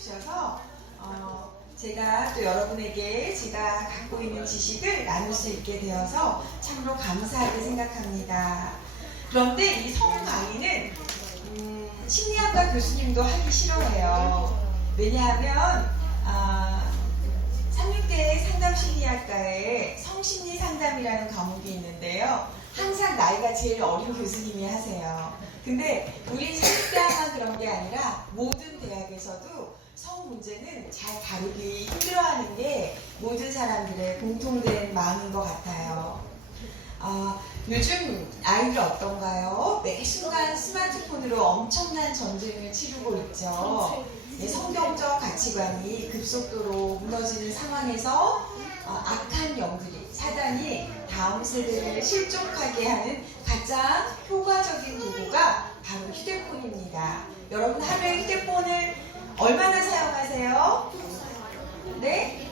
주셔서 제가 또 여러분에게 제가 갖고 있는 지식을 나눌 수 있게 되어서 참으로 감사하게 생각합니다. 그런데 이 성우 강의는 심리학과 교수님도 하기 싫어해요. 왜냐하면 36대 상담심리학과에 성심리 상담이라는 과목이 있는데요. 항상 나이가 제일 어린 교수님이 하세요. 근데 우리 36대학만 그런 게 아니라 모든 대학에서도 성 문제는 잘 다루기 힘들어하는 게 모든 사람들의 공통된 마음인 것 같아요. 요즘 아이들 어떤가요? 매 순간 스마트폰으로 엄청난 전쟁을 치르고 있죠. 성경적 가치관이 급속도로 무너지는 상황에서 악한 영들이, 사단이 다음 세대를 실족하게 하는 가장 효과적인 도구가 바로 휴대폰입니다. 여러분 하루에 휴대폰을 얼마나 사용하세요? 네?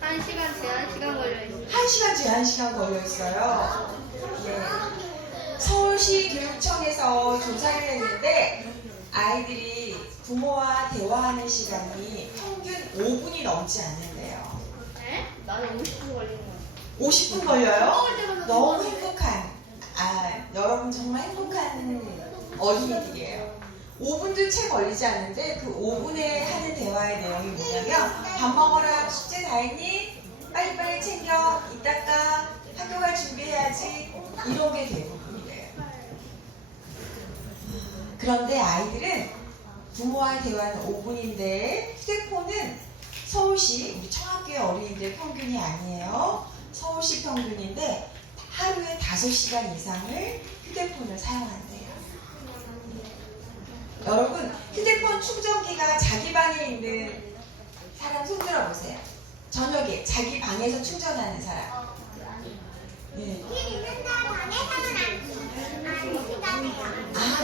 1시간 제한 시간 걸려있어요. 1시간 제한 시간 걸려있어요. 네. 서울시 교육청에서 조사를 했는데 아이들이 부모와 대화하는 시간이 평균 5분이 넘지 않는데요. 네? 나는 50분 걸리는 거야. 50분 걸려요? 너무 행복한, 여러분 정말 행복한 어린이들이에요. 5분도 채 걸리지 않는데 그 5분에 하는 대화의 내용이 뭐냐면 밥 먹어라, 숙제 다 했니? 빨리빨리 챙겨, 이따 가, 학교 갈 준비해야지, 이런 게 대부분이래요. 그런데 아이들은 부모와의 대화는 5분인데 휴대폰은 서울시, 우리 청학교의 어린이들 평균이 아니에요. 서울시 평균인데 하루에 5시간 이상을 휴대폰을 사용한대요. 여러분, 휴대폰 충전기가 자기 방에 있는 사람 손 들어보세요. 저녁에 자기 방에서 충전하는 사람. 네.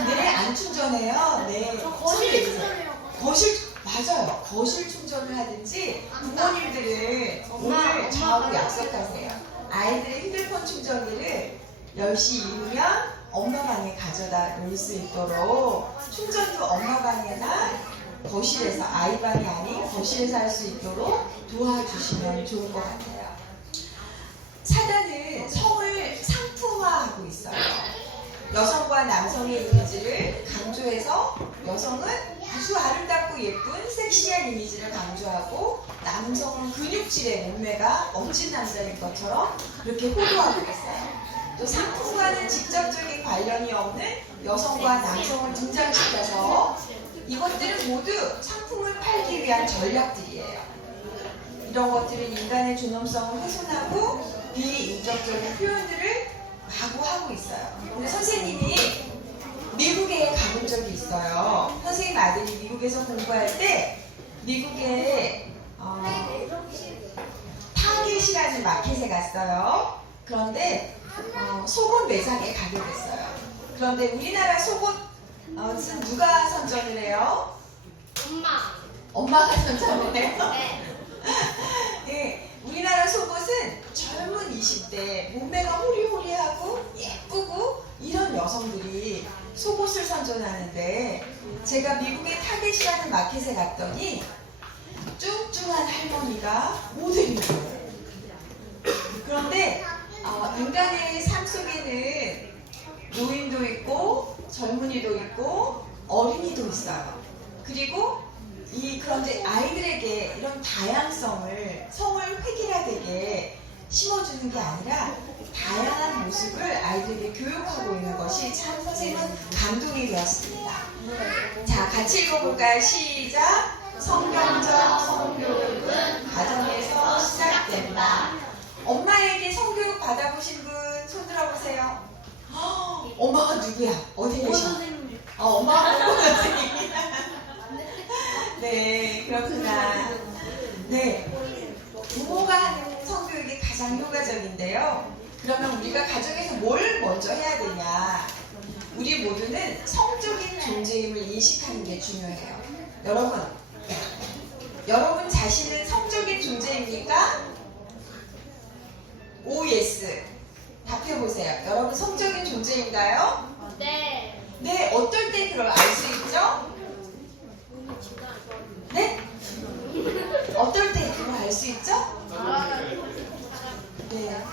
네, 안 충전해요. 네. 거실에 충전해요. 거실, 맞아요. 거실 충전을 하든지 부모님들은 오늘 저하고 약속하세요. 아이들의 휴대폰 충전기를 10시 이후면 엄마 방에 가져다 놓을 수 있도록 충전도 엄마 방이나 거실에서, 아이 방이 아닌 거실에서 할 수 있도록 도와주시면 좋을 것 같아요. 사단은 성을 상품화하고 있어요. 여성과 남성의 이미지를 강조해서 여성은 아주 아름답고 예쁜 섹시한 이미지를 강조하고 남성은 근육질의 몸매가 멋진 남자인 것처럼 그렇게 호도하고 있어요. 또 상품과는 직접적인 관련이 없는 여성과 남성을 등장시켜서 이것들은 모두 상품을 팔기 위한 전략들이에요. 이런 것들은 인간의 존엄성을 훼손하고 비인격적인 표현들을 각오하고 있어요. 근데 선생님이 미국에 가본 적이 있어요. 선생님 아들이 미국에서 공부할 때 미국에 타겟이라는 마켓에 갔어요. 그런데 속옷 매장에 가게 됐어요. 그런데 우리나라 속옷은 누가 선전을 해요? 엄마가 선전을 해요? 네. 네, 우리나라 속옷은 젊은 20대, 몸매가 호리호리하고 예쁘고 이런 여성들이 속옷을 선전하는데 제가 미국의 타겟이라는 마켓에 갔더니 뚱뚱한 할머니가 모델인 거예요. 그런데 인간의 삶 속에는 노인도 있고 젊은이도 있고 어린이도 있어요. 그리고 그런데 아이들에게 이런 다양성을, 성을 획일화되게 심어주는 게 아니라 다양한 모습을 아이들에게 교육하고 있는 것이 참 선생님은 감동이 되었습니다. 자, 같이 읽어볼까요? 시작! 성경적 성교육은 가정에서 시작된다. 엄마에게 성교육 받아보신 분 손 들어보세요. 엄마가 누구야? 어디 계셔? 엄마가 보고 선생님이야. 네, 그렇구나. 네, 부모가 하는 성교육이 가장 효과적인데요. 그러면 우리가 가정에서 뭘 먼저 해야 되냐? 우리 모두는 성적인 존재임을 인식하는 게 중요해요. 여러분 자신은 성적인 존재입니까? O, yes. 답해보세요. 여러분 성적인 존재인가요? 네. 네, 어떨 때 그걸 알 수 있죠? 수 있죠? 네.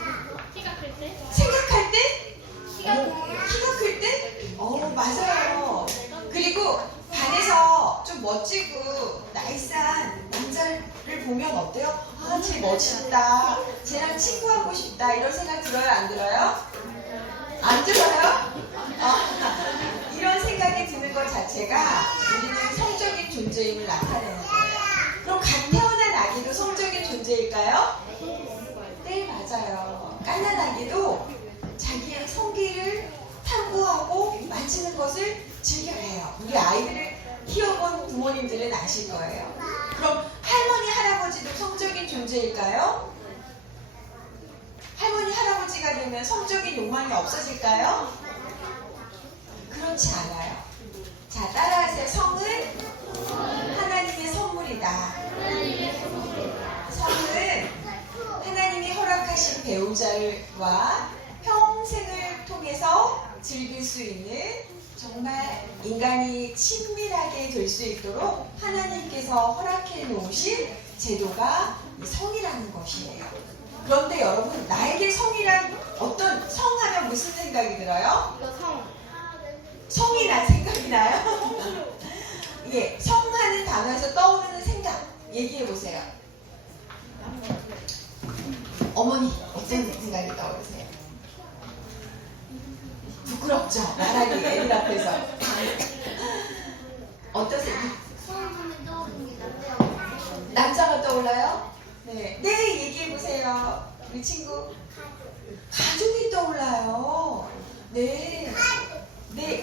키가 클 때? 생각할 때? 키가 키가 클 때? 맞아요. 그리고 반에서 좀 멋지고 나이스한 남자를 보면 어때요? 아, 쟤 멋있다. 쟤랑 친구하고 싶다. 이런 생각 들어요? 안 들어요? 안 들어요? 이런 생각이 드는 것 자체가 우리는 성적인 존재임을 나타내는 거예요. 그럼 갓 태어난 아기도 성적인 존재일까요? 네, 맞아요. 갓난 아기도 자기의 성기를 탐구하고 만지는 것을 즐겨해요. 우리 아이들을 키워본 부모님들은 아실 거예요. 그럼 할머니, 할아버지도 성적인 존재일까요? 할머니, 할아버지가 되면 성적인 욕망이 없어질까요? 그렇지 않아요. 자, 따라하세요. 성은 하나님의 선물이다. 성은 하나님이 허락하신 배우자와 평생을 통해서 즐길 수 있는 정말 인간이 친밀하게 될 수 있도록 하나님께서 허락해 놓으신 제도가 성이라는 것이에요. 그런데 여러분, 나에게 성이란 어떤 성하면 무슨 생각이 들어요? 성이 난 생각이 나요? 예, 성하는 단어에서 떠오르는 생각 얘기해 보세요. 어머니, 어떤 생각이 떠오르세요? 부끄럽죠? 말하기 애들 앞에서. 어떠세요? 남자가 떠올라요? 네, 얘기해 보세요. 우리 친구. 가족이 떠올라요. 네,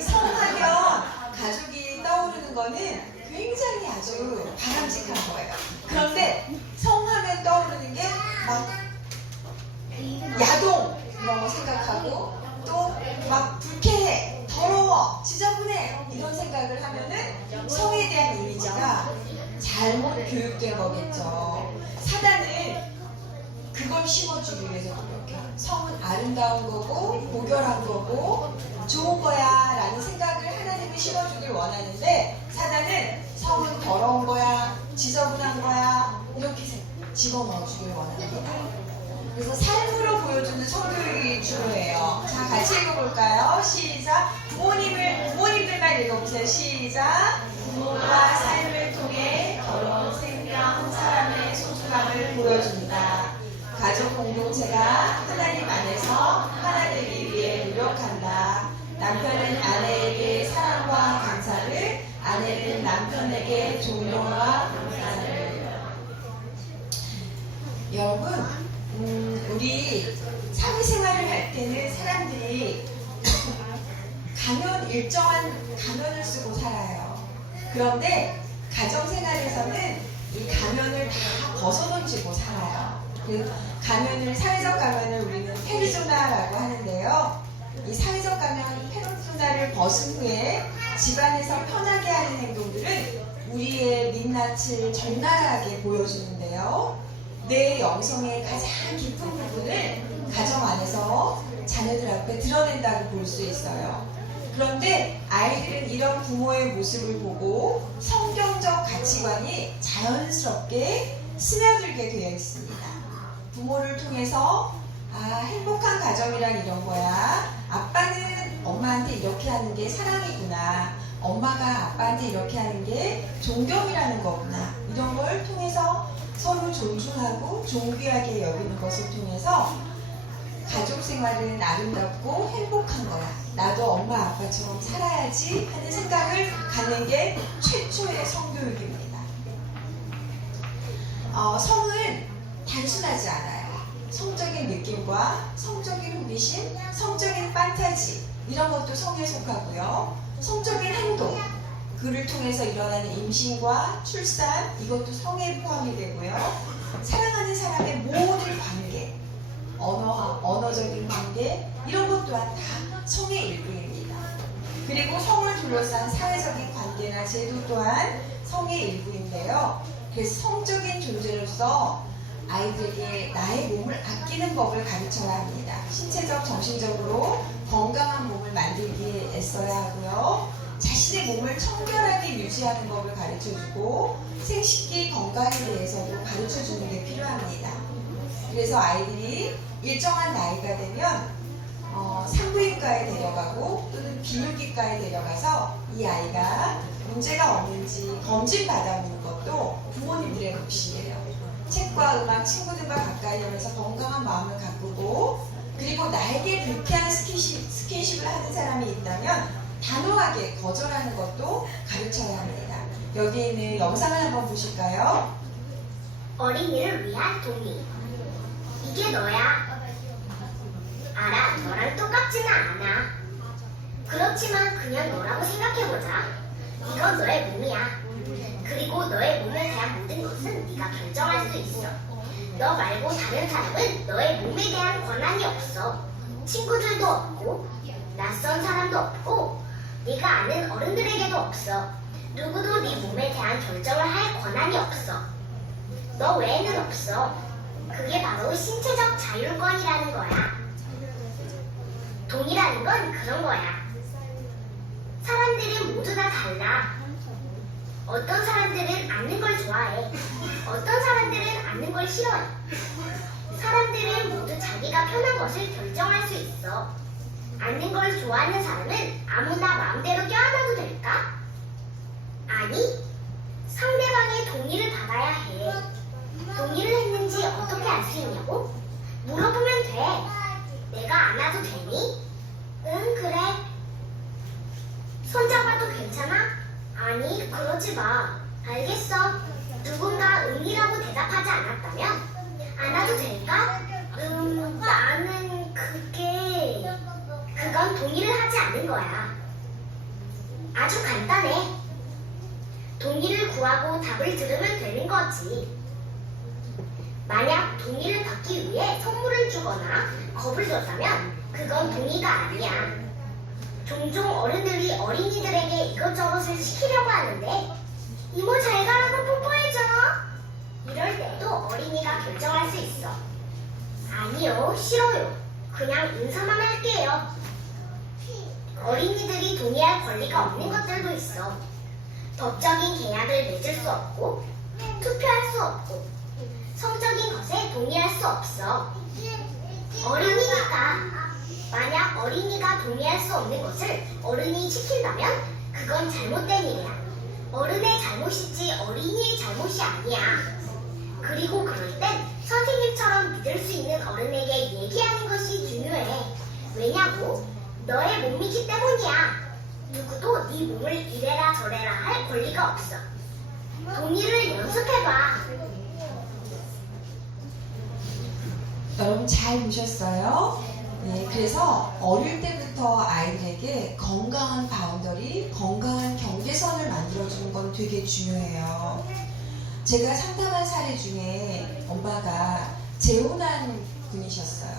성하면 가족이 떠오르는 거는 굉장히 아주 바람직한 거예요. 그런데 성하면 떠오르는 게 막 야동 이런 거 생각하고 또 막 불쾌해, 더러워, 지저분해 이런 생각을 하면은 성에 대한 이미지가 잘못 교육된 거겠죠. 사단은 그걸 심어주기 위해서 노력해요. 성은 아름다운 거고 고결한 거고 좋은 거야 라는 생각을 하나님이 심어주길 원하는데 사단은 성은 더러운 거야, 지저분한 거야 이렇게 집어넣어주길 원합니다. 그래서 삶으로 보여주는 성교육이 중요해요. 자, 같이 읽어볼까요? 시작! 부모님들만 읽어보세요. 시작! 부모와 삶을 통해 결혼, 생명, 사람의 소중함을 보여준다. 가족 공동체가 하나님 안에서 하나 되기 위해 노력한다. 남편은 아내에게 사랑과 감사를, 아내는 남편에게 존경과 감사를. 여러분, 우리 사회생활을 할 때는 사람들이 일정한 가면을 쓰고 살아요. 그런데 가정생활에서는 이 가면을 다 벗어던지고 살아요. 그 사회적 가면을 우리는 페르소나라고 하는데요. 이 사회적 가면 페르소나를 벗은 후에 집안에서 편하게 하는 행동들은 우리의 민낯을 적나라하게 보여주는데요. 내 영성의 가장 깊은 부분을 가정 안에서 자녀들 앞에 드러낸다고 볼 수 있어요. 그런데 아이들은 이런 부모의 모습을 보고 성경적 가치관이 자연스럽게 스며들게 되어 있습니다. 부모를 통해서 행복한 가정이란 이런 거야. 아빠는 엄마한테 이렇게 하는 게 사랑이구나. 엄마가 아빠한테 이렇게 하는 게 존경이라는 거구나. 이런 걸 통해서 서로 존중하고 존귀하게 여기는 것을 통해서 가족 생활은 아름답고 행복한 거야. 나도 엄마 아빠처럼 살아야지 하는 생각을 갖는 게 최초의 성교육입니다. 성은 단순하지 않아요. 성적인 느낌과 성적인 호기심, 성적인 판타지 이런 것도 성에 속하고요. 성적인 행동, 그를 통해서 일어나는 임신과 출산 이것도 성에 포함이 되고요. 사랑하는 사람의 모든 관계, 언어적인 관계 이런 것 또한 다 성의 일부입니다. 그리고 성을 둘러싼 사회적인 관계나 제도 또한 성의 일부인데요. 그래서 성적인 존재로서 아이들에게 나의 몸을 아끼는 법을 가르쳐야 합니다. 신체적, 정신적으로 건강한 몸을 만들기 위해 애써야 하고요. 자신의 몸을 청결하게 유지하는 법을 가르쳐주고 생식기 건강에 대해서도 가르쳐주는 게 필요합니다. 그래서 아이들이 일정한 나이가 되면 산부인과에 데려가고 또는 비뇨기과에 데려가서 이 아이가 문제가 없는지 검진 받아보는 것도 부모님들의 몫이에요. 책과 음악, 친구들과 가까이 하면서 건강한 마음을 가꾸고 그리고 나에게 불쾌한 스킨십을 하는 사람이 있다면 단호하게 거절하는 것도 가르쳐야 합니다. 여기 있는 영상을 한번 보실까요? 어린이를 위한 동의. 이게 너야. 알아, 너랑 똑같지는 않아. 그렇지만 그냥 너라고 생각해보자. 이건 너의 몸이야. 그리고 너의 몸에 대한 모든 것은 네가 결정할 수 있어. 너 말고 다른 사람은 너의 몸에 대한 권한이 없어. 친구들도 없고 낯선 사람도 없고 네가 아는 어른들에게도 없어. 누구도 네 몸에 대한 결정을 할 권한이 없어. 너 외에는 없어. 그게 바로 신체적 자율권이라는 거야. 동의라는 건 그런 거야. 사람들은 모두 다 달라. 어떤 사람들은 앉는 걸 좋아해. 어떤 사람들은 앉는 걸 싫어해. 사람들은 모두 자기가 편한 것을 결정할 수 있어. 앉는 걸 좋아하는 사람은 아무나 마음대로 껴안아도 될까? 아니, 상대방의 동의를 받아야 해. 동의를 했는지 어떻게 알 수 있냐고? 물어보면 돼. 내가 안아도 되니? 응, 그래. 손잡아도 괜찮아? 아니, 그러지 마. 알겠어. 누군가 응이라고 대답하지 않았다면 안아도 될까? 나는 그건 동의를 하지 않는 거야. 아주 간단해. 동의를 구하고 답을 들으면 되는 거지. 만약 동의를 받기 위해 선물을 주거나 겁을 줬다면 그건 동의가 아니야. 종종 어른들이 어린이들에게 이것저것을 시키려고 하는데 이모 잘 가라고 뽀뽀해줘. 이럴 때도 어린이가 결정할 수 있어. 아니요, 싫어요. 그냥 인사만 할게요. 어린이들이 동의할 권리가 없는 것들도 있어. 법적인 계약을 맺을 수 없고 투표할 수 없고 성적인 것에 동의할 수 없어. 만약 어린이가 동의할 수 없는 것을 어른이 시킨다면 그건 잘못된 일이야. 어른의 잘못이지 어린이의 잘못이 아니야. 그리고 그럴 땐 선생님처럼 믿을 수 있는 어른에게 얘기하는 것이 중요해. 왜냐고? 너의 몸이기 때문이야. 누구도 네 몸을 이래라 저래라 할 권리가 없어. 동의를 연습해봐. 여러분 잘 보셨어요? 네, 그래서 어릴 때부터 아이들에게 건강한 바운더리, 건강한 경계선을 만들어주는 건 되게 중요해요. 제가 상담한 사례 중에 엄마가 재혼한 분이셨어요.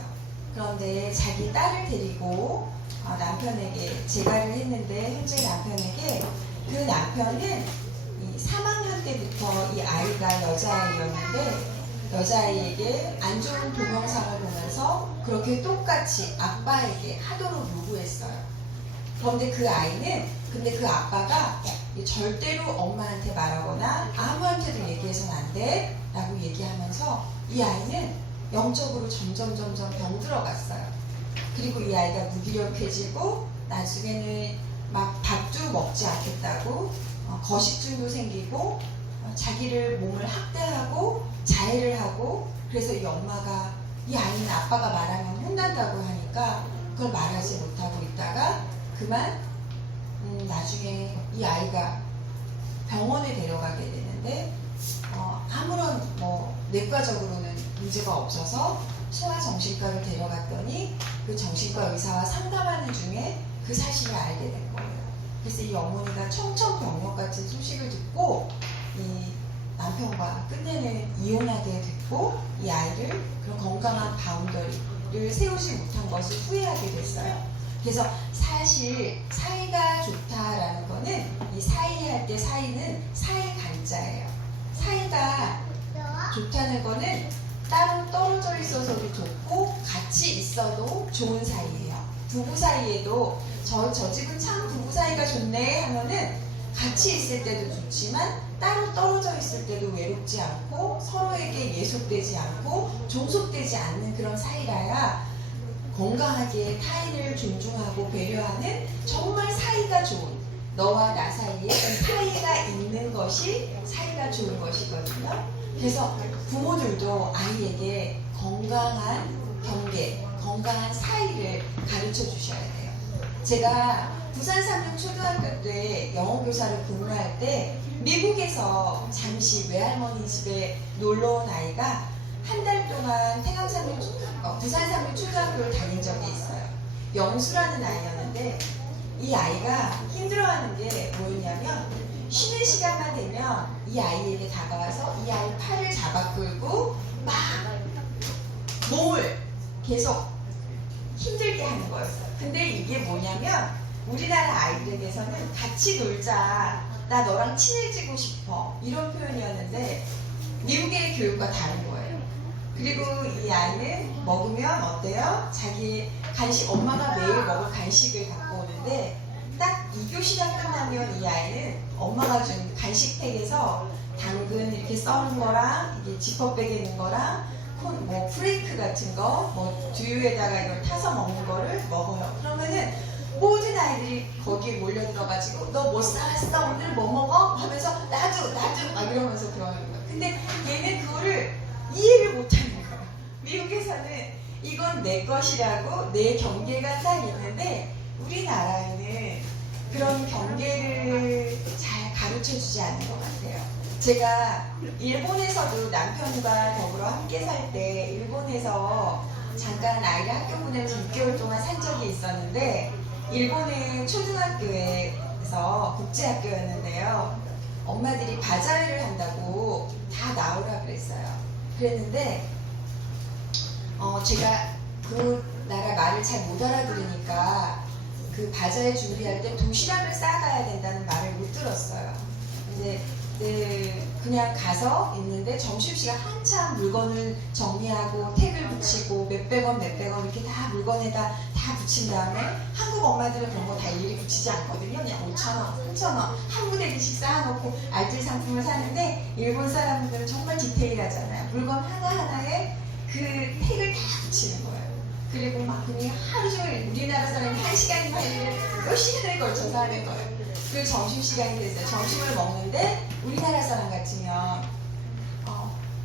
그런데 자기 딸을 데리고 남편에게 재가를 했는데 현재 남편에게 그 남편은 3학년 때부터 이 아이가 여자아이였는데 여자아이에게 안 좋은 동영상을 보면서 그렇게 똑같이 아빠에게 하도록 요구했어요. 그런데 그 아빠가 절대로 엄마한테 말하거나 아무한테도 얘기해서는 안 돼 라고 얘기하면서 이 아이는 영적으로 점점 병들어갔어요. 그리고 이 아이가 무기력해지고 나중에는 막 밥도 먹지 않겠다고 거식증도 생기고 자기를 몸을 학대하고 자해를 하고 그래서 이 엄마가 이 아이는 아빠가 말하면 혼난다고 하니까 그걸 말하지 못하고 있다가 그만 나중에 이 아이가 병원에 데려가게 되는데 아무런 내과적으로는 문제가 없어서 소아정신과를 데려갔더니 그 정신과 의사와 상담하는 중에 그 사실을 알게 된 거예요. 그래서 이 어머니가 청천벽력 같은 소식을 듣고 이 남편과 끝내는 이혼하게 됐고 이 아이를 그런 건강한 바운더리를 세우지 못한 것을 후회하게 됐어요. 그래서 사실 사이가 좋다라는 거는 이 사이할 때 사이는 사이 간자예요. 사이가 좋다는 거는 따로 떨어져 있어서도 좋고 같이 있어도 좋은 사이예요. 부부 사이에도 저 집은 참 부부 사이가 좋네 하면은 같이 있을 때도 좋지만 따로 떨어져 있을 때도 외롭지 않고 서로에게 예속되지 않고 종속되지 않는 그런 사이라야 건강하게 타인을 존중하고 배려하는 정말 사이가 좋은 너와 나 사이에 사이가 있는 것이 사이가 좋은 것이거든요. 그래서 부모들도 아이에게 건강한 경계, 건강한 사이를 가르쳐 주셔야 돼요. 제가 부산 삼육 초등학교 때 영어교사로 근무할 때 미국에서 잠시 외할머니 집에 놀러 온 아이가 한 달 동안 부산 삼육 초등학교를 다닌 적이 있어요. 영수라는 아이였는데 이 아이가 힘들어하는 게 뭐였냐면 쉬는 시간만 되면 이 아이에게 다가와서 이 아이 팔을 잡아 끌고 막 몸을 계속 힘들게 하는 거였어요. 근데 이게 뭐냐면 우리나라 아이들에게서는 같이 놀자, 나 너랑 친해지고 싶어 이런 표현이었는데 미국의 교육과 다른 거예요. 그리고 이 아이는 먹으면 어때요? 자기 간식, 엄마가 매일 먹을 간식을 갖고 오는데 딱 2교시가 끝나면 이 아이는 엄마가 준 간식팩에서 당근 이렇게 썰은 거랑 이게 지퍼백에 있는 거랑 뭐 프레이크 같은 거, 뭐 두유에다가 이걸 타서 먹는 거를 먹어요. 그러면은 모든 아이들이 거기에 몰려들어가지고 너 뭐 싸왔어? 오늘 뭐 먹어? 하면서 나도 막 이러면서 그러는 거예요. 근데 얘는 그거를 이해를 못하는 거예요. 미국에서는 이건 내 것이라고 내 경계가 딱 있는데 우리나라에는 그런 경계를 잘 가르쳐주지 않는 것 같아요. 제가 일본에서도 남편과 더불어 함께 살 때 일본에서 잠깐 아이를 학교 보내면서 6개월 동안 산 적이 있었는데 일본의 초등학교에서 국제학교였는데요. 엄마들이 바자회를 한다고 다 나오라 그랬어요. 그랬는데 제가 그 나라 말을 잘 못 알아들으니까 그 바자회 준비할 때 도시락을 싸가야 된다는 말을 못 들었어요. 근데 그냥 가서 있는데 점심시간 한참 물건을 정리하고 택을 붙이고 몇백 원 이렇게 다 물건에다 다 붙인 다음에 한국 엄마들은 그런 거 다 일일이 붙이지 않거든요. 그냥 5,000원, 3,000원 한 무대기씩 쌓아놓고 알뜰 상품을 사는데 일본 사람들은 정말 디테일하잖아요. 물건 하나하나에 그 택을 다 붙이는 거예요. 그리고 막 그냥 하루 종일 우리나라 사람이 1시간이 걸리는 몇 시간에 걸쳐서 하는 거예요. 그 점심시간이 됐어요. 점심을 먹는데 우리나라 사람 같으면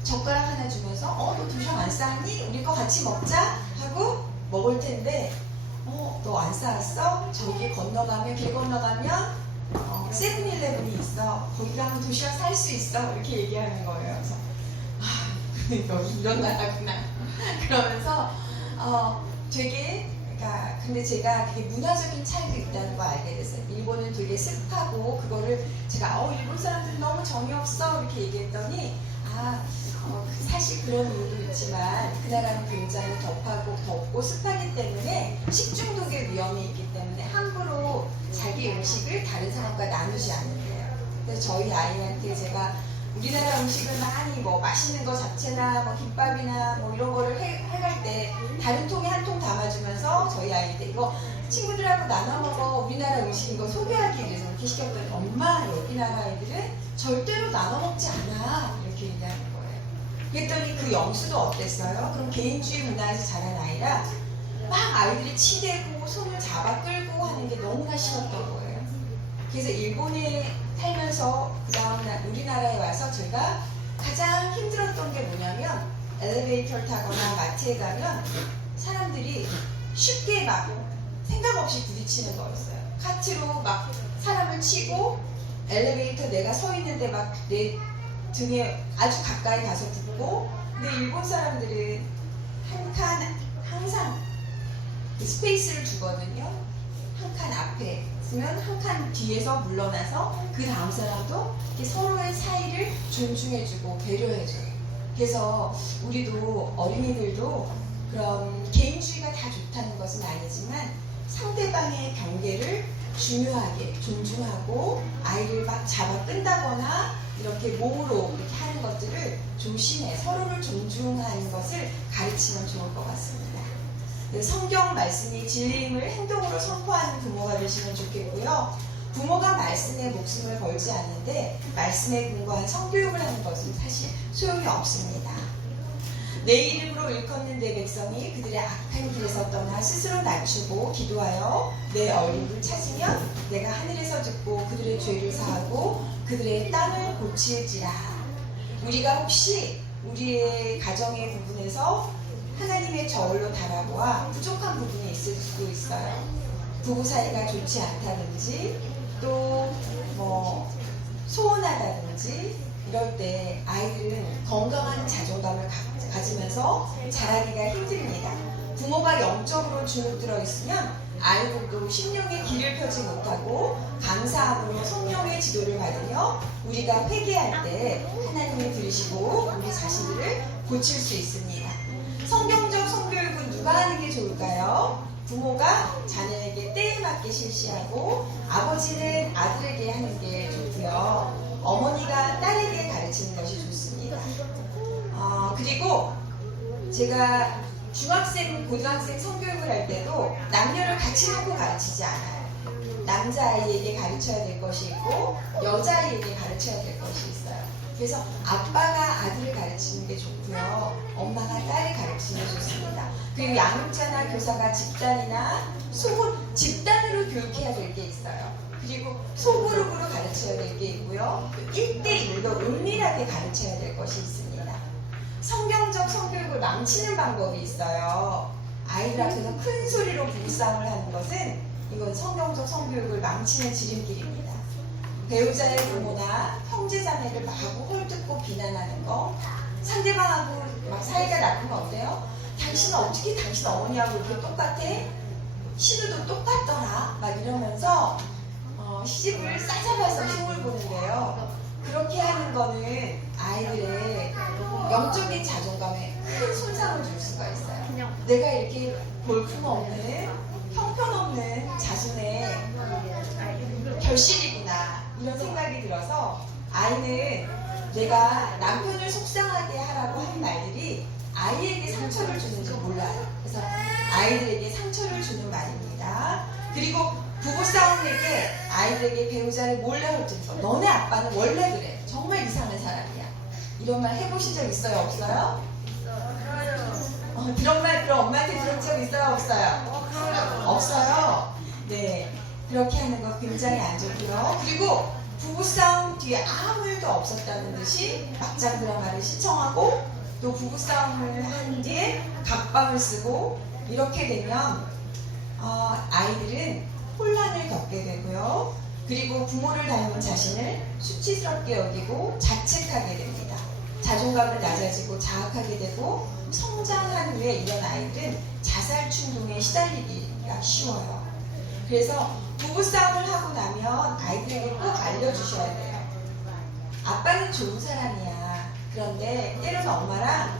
젓가락 하나 주면서 너 도시락 안 싸니? 우리 거 같이 먹자 하고 먹을 텐데 너 안 싸왔어? 저기 건너가면 길 건너가면 세븐일레븐이 있어. 거기 가면 도시락 살 수 있어. 이렇게 얘기하는 거예요. 그래서 여기 이런 나라구나. 그러면서 되게 근데 제가 그게 문화적인 차이도 있다는 거 알게 됐어요. 일본은 되게 습하고 그거를 제가 일본 사람들 너무 정이 없어 이렇게 얘기했더니 사실 그런 이유도 있지만 그 나라는 굉장히 덥고 습하기 때문에 식중독의 위험이 있기 때문에 함부로 자기 음식을 다른 사람과 나누지 않는데요. 그래서 저희 아이한테 제가 우리나라 음식을 많이 맛있는 거 자체나 김밥이나 이런 거를 해갈 때 다른 통에 한 통 담아주면서 저희 아이한테 이거 친구들하고 나눠 먹어 우리나라 음식인 거 소개하기 위해서 이렇게 시켰더니 엄마 여기 나라 아이들은 절대로 나눠 먹지 않아 이렇게 얘기하는 거예요. 그랬더니 그 영수도 어땠어요? 그럼 개인주의 문화에서 자란 아이라 막 아이들이 치대고 손을 잡아 끌고 하는 게 너무나 싫었던 거예요. 그래서 일본에 살면서 그 다음날 우리나라에 와서 제가 가장 힘들었던 게 뭐냐면 엘리베이터를 타거나 마트에 가면 사람들이 쉽게 막 생각 없이 부딪히는 거였어요. 카트로 막 사람을 치고 엘리베이터 내가 서 있는데 막 내 등에 아주 가까이 가서 붙고 근데 일본 사람들은 한 칸 항상 스페이스를 주거든요. 한 칸 앞에 있으면 한 칸 뒤에서 물러나서 그 다음 사람도 서로의 사이를 존중해주고 배려해줘요. 그래서 우리도 어린이들도 그런 개인주의가 다 좋다는 것은 아니지만 상대방의 경계를 중요하게 존중하고 아이를 막 잡아 끈다거나 이렇게 몸으로 이렇게 하는 것들을 조심해 서로를 존중하는 것을 가르치면 좋을 것 같습니다. 성경 말씀이 진리임을 행동으로 선포하는 부모가 되시면 좋겠고요. 부모가 말씀에 목숨을 걸지 않는데 말씀에 근거한 성교육을 하는 것은 사실 소용이 없습니다. 내 이름으로 일컫는 내 백성이 그들의 악한 길에서 떠나 스스로 낮추고 기도하여 내 얼굴을 찾으면 내가 하늘에서 듣고 그들의 죄를 사하고 그들의 땅을 고칠지라. 우리가 혹시 우리의 가정의 부분에서 하나님의 저울로 달아보아 부족한 부분이 있을 수도 있어요. 부부 사이가 좋지 않다든지 또 소원하다든지 이럴 때 아이들은 건강한 자존감을 가지면서 자라기가 힘듭니다. 부모가 영적으로 주눅들어 있으면 아이들도 심령의 길을 펴지 못하고 감사함으로 성령의 지도를 받으며 우리가 회개할 때 하나님을 들으시고 우리 자신들을 고칠 수 있습니다. 성경적 성교육은 누가 하는 게 좋을까요? 부모가 자녀에게 때에 맞게 실시하고 아버지는 아들에게 하는 게 좋고요. 어머니가 딸에게 가르치는 것이 좋습니다. 그리고 제가 중학생, 고등학생 성교육을 할 때도 남녀를 같이 놓고 가르치지 않아요. 남자아이에게 가르쳐야 될 것이 있고 여자아이에게 가르쳐야 될 것이 있어요. 그래서 아빠가 아들을 가르치는 게 좋고요. 엄마가 딸을 가르치는 게 좋습니다. 그리고 양육자나 교사가 집단으로 교육해야 될 게 있어요. 그리고 소그룹으로 가르쳐야 될 게 있고요. 1대1로 은밀하게 가르쳐야 될 것이 있습니다. 성경적 성교육을 망치는 방법이 있어요. 아이들 앞에서 큰 소리로 부부싸움을 하는 것은 이건 성경적 성교육을 망치는 지름길입니다. 배우자의 부모나 형제자매를 마구 헐뜯고 비난하는 거, 상대방하고 막 사이가 나쁜 거 어때요? 당신은 어떻게 당신 어머니하고 이렇게 똑같아? 시누도 똑같더라 막 이러면서 시집을 싸잡아서 흉을 보는데요. 그렇게 하는 거는 아이들의 영적인 자존감에 큰 손상을 줄 수가 있어요. 내가 이렇게 볼품없는 형편없는 자신의 결실이구나 이런 생각이 들어서 아이는 내가 남편을 속상하게 하라고 하는 말들이 아이에게 상처를 주는지 몰라요. 그래서 아이들에게 상처를 주는 말입니다. 그리고 부부싸움에게 아이들에게 배우자를 몰래 헐뜯는 거. 너네 아빠는 원래 그래. 정말 이상한 사람이야. 이런 말 해보신 적 있어요? 없어요? 그런 말 그럼 엄마한테 들은 적 있어요? 없어요? 없어요? 네. 그렇게 하는 거 굉장히 안 좋고요. 그리고 부부싸움 뒤에 아무 일도 없었다는 듯이 막장 드라마를 시청하고 또 부부싸움을 한 뒤에 각방을 쓰고 이렇게 되면 아이들은 혼란을 겪게 되고요. 그리고 부모를 닮은 자신을 수치스럽게 여기고 자책하게 됩니다. 자존감은 낮아지고 자학하게 되고 성장한 후에 이런 아이들은 자살 충동에 시달리기가 쉬워요. 그래서 부부싸움을 하고 나면 아이들에게 꼭 알려주셔야 돼요. 아빠는 좋은 사람이야. 그런데 때로는 엄마랑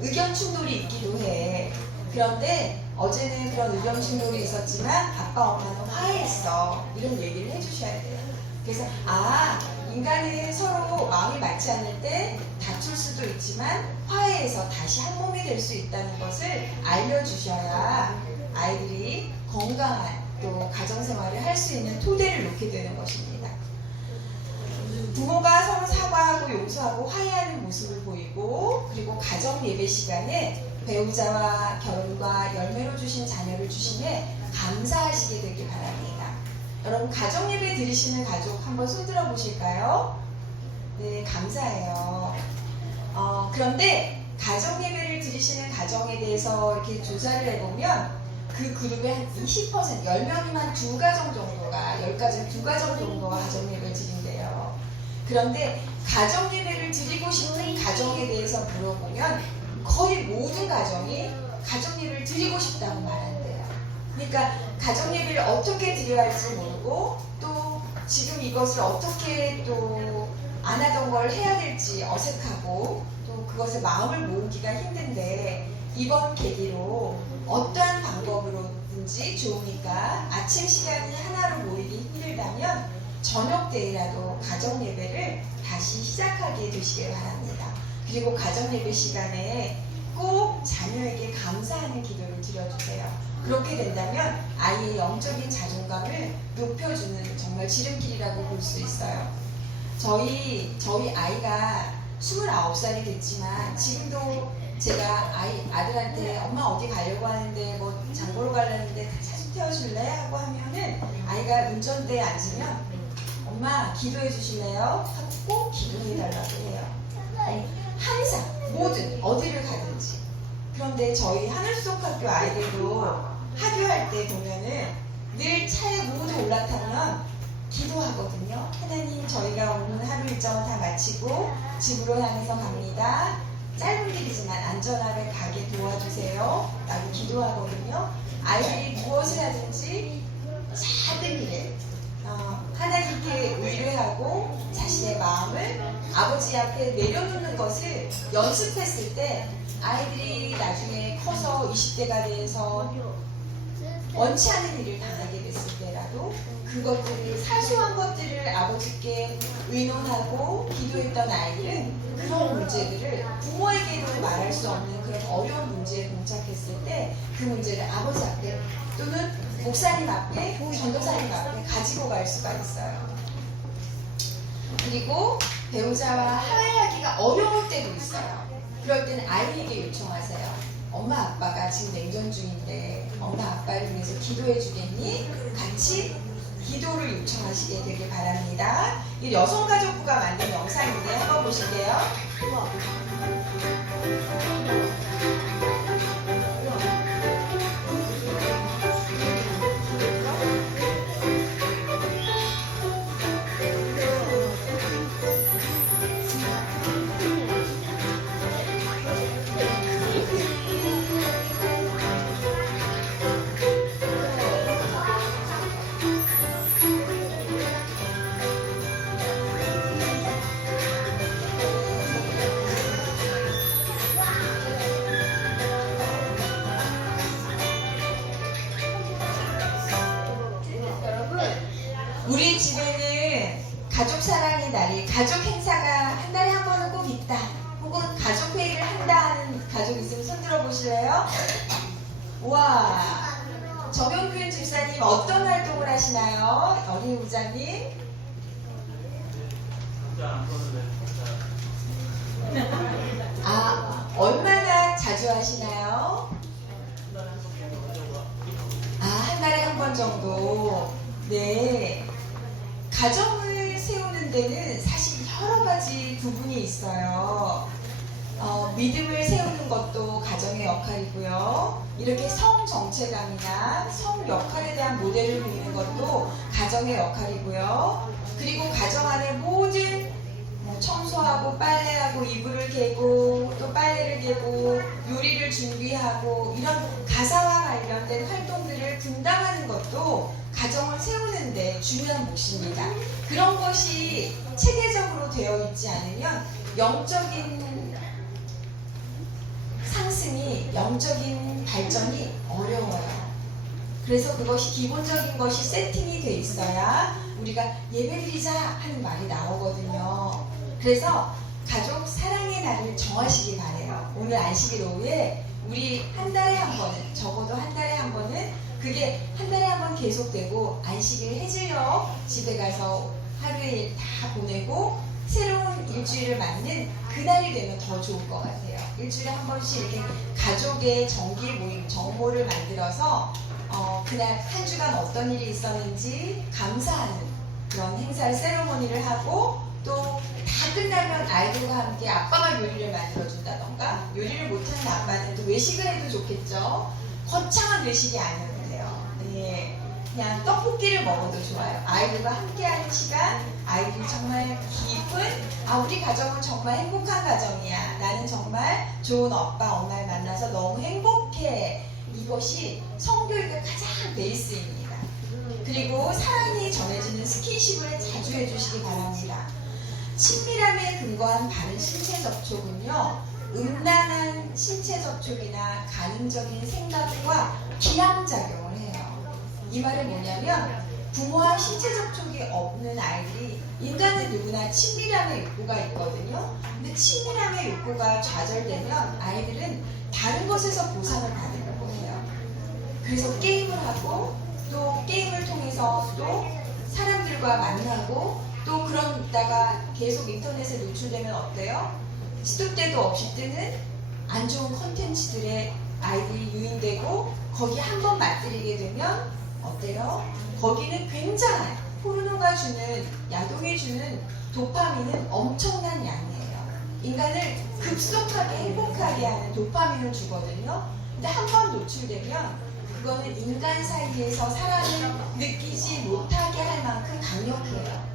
의견 충돌이 있기도 해. 그런데 어제는 그런 의견 충돌이 있었지만 아빠 엄마는 화해했어. 이런 얘기를 해주셔야 돼요. 그래서 인간은 서로 마음이 맞지 않을 때 다툴 수도 있지만 화해해서 다시 한 몸이 될 수 있다는 것을 알려주셔야 아이들이 건강한 또 가정생활을 할 수 있는 토대를 놓게 되는 것입니다. 부모가 서로 사과하고 용서하고 화해하는 모습을 보이고 그리고 가정 예배 시간에 배우자와 결혼과 열매로 주신 자녀를 주심에 감사하시게 되길 바랍니다. 여러분 가정 예배 드리시는 가족 한번 손들어 보실까요? 네, 감사해요. 그런데 가정 예배를 드리시는 가정에 대해서 이렇게 조사를 해보면 그 그룹의 한 20%, 10명이면 2가정 정도가, 10가정 2가정 정도가 가정 예배를 드린대요. 그런데 가정 예배를 드리고 싶은 가정에 대해서 물어보면 거의 모든 가정이 가정 예배를 드리고 싶다고 말한대요. 그러니까 가정 예배를 어떻게 드려야 할지 모르고 또 지금 이것을 어떻게 또 안 하던 걸 해야 될지 어색하고 또 그것에 마음을 모으기가 힘든데 이번 계기로 어떠한 방법으로든지 좋으니까 아침 시간이 하나로 모이기 힘들다면 저녁 때라도 가정 예배를 다시 시작하게 되시길 바랍니다. 그리고 가정 예배 시간에 꼭 자녀에게 감사하는 기도를 드려주세요. 그렇게 된다면 아이의 영적인 자존감을 높여주는 정말 지름길이라고 볼 수 있어요. 저희 아이가 29살이 됐지만 지금도 제가 아들한테 엄마 어디 가려고 하는데 뭐 장보러 가려는데 차 좀 태워줄래? 하고 하면은 아이가 운전대에 앉으면 엄마 기도해 주실래요? 하고 꼭 기도해 달라고 해요. 항상 뭐든 어디를 가든지. 그런데 저희 하늘속학교 아이들도 하교할 때 보면은 늘 차에 모두 올라타면 기도하거든요. 하나님, 저희가 오늘 하루 일정을 다 마치고 집으로 향해서 갑니다. 짧은 길이지만 안전하게 가게 도와주세요. 라고 기도하거든요. 아이들이 무엇을 하든지 작은 일에 하나님께 의뢰하고 자신의 마음을 아버지 앞에 내려놓는 것을 연습했을 때 아이들이 나중에 커서 20대가 돼서 원치 않은 일을 당하게 됐을 때라도 그것들을 사소한 것들을 아버지께 의논하고 기도했던 아이들은 그런 문제들을 부모에게도 말할 수 없는 그런 어려운 문제에 봉착했을 때 그 문제를 아버지 앞에 또는 목사님 앞에, 전도사님 앞에 가지고 갈 수가 있어요. 그리고 배우자와 화해하기가 어려울 때도 있어요. 그럴 때는 아이에게 요청하세요. 엄마 아빠가 지금 냉전 중인데 엄마 아빠를 위해서 기도해 주겠니? 같이 기도를 요청하시게 되길 바랍니다. 이 여성가족부가 만든 영상인데 한번 보실게요. 우리 집에는 가족 사랑의 날이, 가족 행사가 한 달에 한 번은 꼭 있다. 혹은 가족 회의를 한다 하는 가족 있으면 손 들어 보실래요? 우와. 정영균 집사님 어떤 활동을 하시나요? 어린이 부장님? 아, 얼마나 자주 하시나요? 아, 한 달에 한 번 정도. 네. 가정을 세우는 데는 사실 여러 가지 부분이 있어요. 믿음을 세우는 것도 가정의 역할이고요. 이렇게 성 정체감이나 성 역할에 대한 모델을 보이는 것도 가정의 역할이고요. 그리고 가정 안에 모든 청소하고 빨래하고 이불을 개고 또 빨래를 개고 요리를 준비하고 이런 가사와 관련된 활동들을 분담하는 것도 가정을 세우는데 중요한 몫입니다. 그런 것이 체계적으로 되어 있지 않으면 영적인 상승이, 영적인 발전이 어려워요. 그래서 그것이 기본적인 것이 세팅이 돼 있어야 우리가 예배드리자 하는 말이 나오거든요. 그래서 가족 사랑의 날을 정하시기 바래요. 오늘 안식일 오후에 우리 한 달에 한 번은, 적어도 한 달에 한 번은, 그게 한 달에 한 번 계속되고 안식일 해질녘 집에 가서 하루의 일 다 보내고 새로운 일주일을 맞는 그날이 되면 더 좋을 것 같아요. 일주일에 한 번씩 이렇게 가족의 정기 모임, 정모를 만들어서 그날 한 주간 어떤 일이 있었는지 감사하는 그런 행사를, 세레모니를 하고 또 다 끝나면 아이들과 함께 아빠가 요리를 만들어준다던가, 요리를 못하는 아빠는 또 외식을 해도 좋겠죠. 거창한 외식이 아니어도 돼요. 네. 그냥 떡볶이를 먹어도 좋아요. 아이들과 함께하는 시간, 아이들이 정말 깊은, 우리 가정은 정말 행복한 가정이야. 나는 정말 좋은 아빠, 엄마를 만나서 너무 행복해. 이것이 성교육의 가장 베이스입니다. 그리고 사랑이 전해지는 스킨십을 자주 해주시기 바랍니다. 친밀함에 근거한 바른 신체 접촉은요, 음란한 신체 접촉이나 가능적인 생각과 기량작용을 해요. 이 말은 뭐냐면 부모와 신체 접촉이 없는 아이들이 인간은 누구나 친밀함의 욕구가 있거든요. 근데 친밀함의 욕구가 좌절되면 아이들은 다른 것에서 보상을 받으려고 해요. 그래서 게임을 하고 또 게임을 통해서 또 사람들과 만나고 또 그러다가 계속 인터넷에 노출되면 어때요? 시도 때도 없이 뜨는 안 좋은 콘텐츠들에 아이들이 유인되고 거기 한번 맛들이게 되면 어때요? 거기는 굉장한 포르노가 주는, 야동이 주는 도파민은 엄청난 양이에요. 인간을 급속하게 행복하게 하는 도파민을 주거든요. 근데 한 번 노출되면 그거는 인간 사이에서 사랑을 느끼지 못하게 할 만큼 강력해요.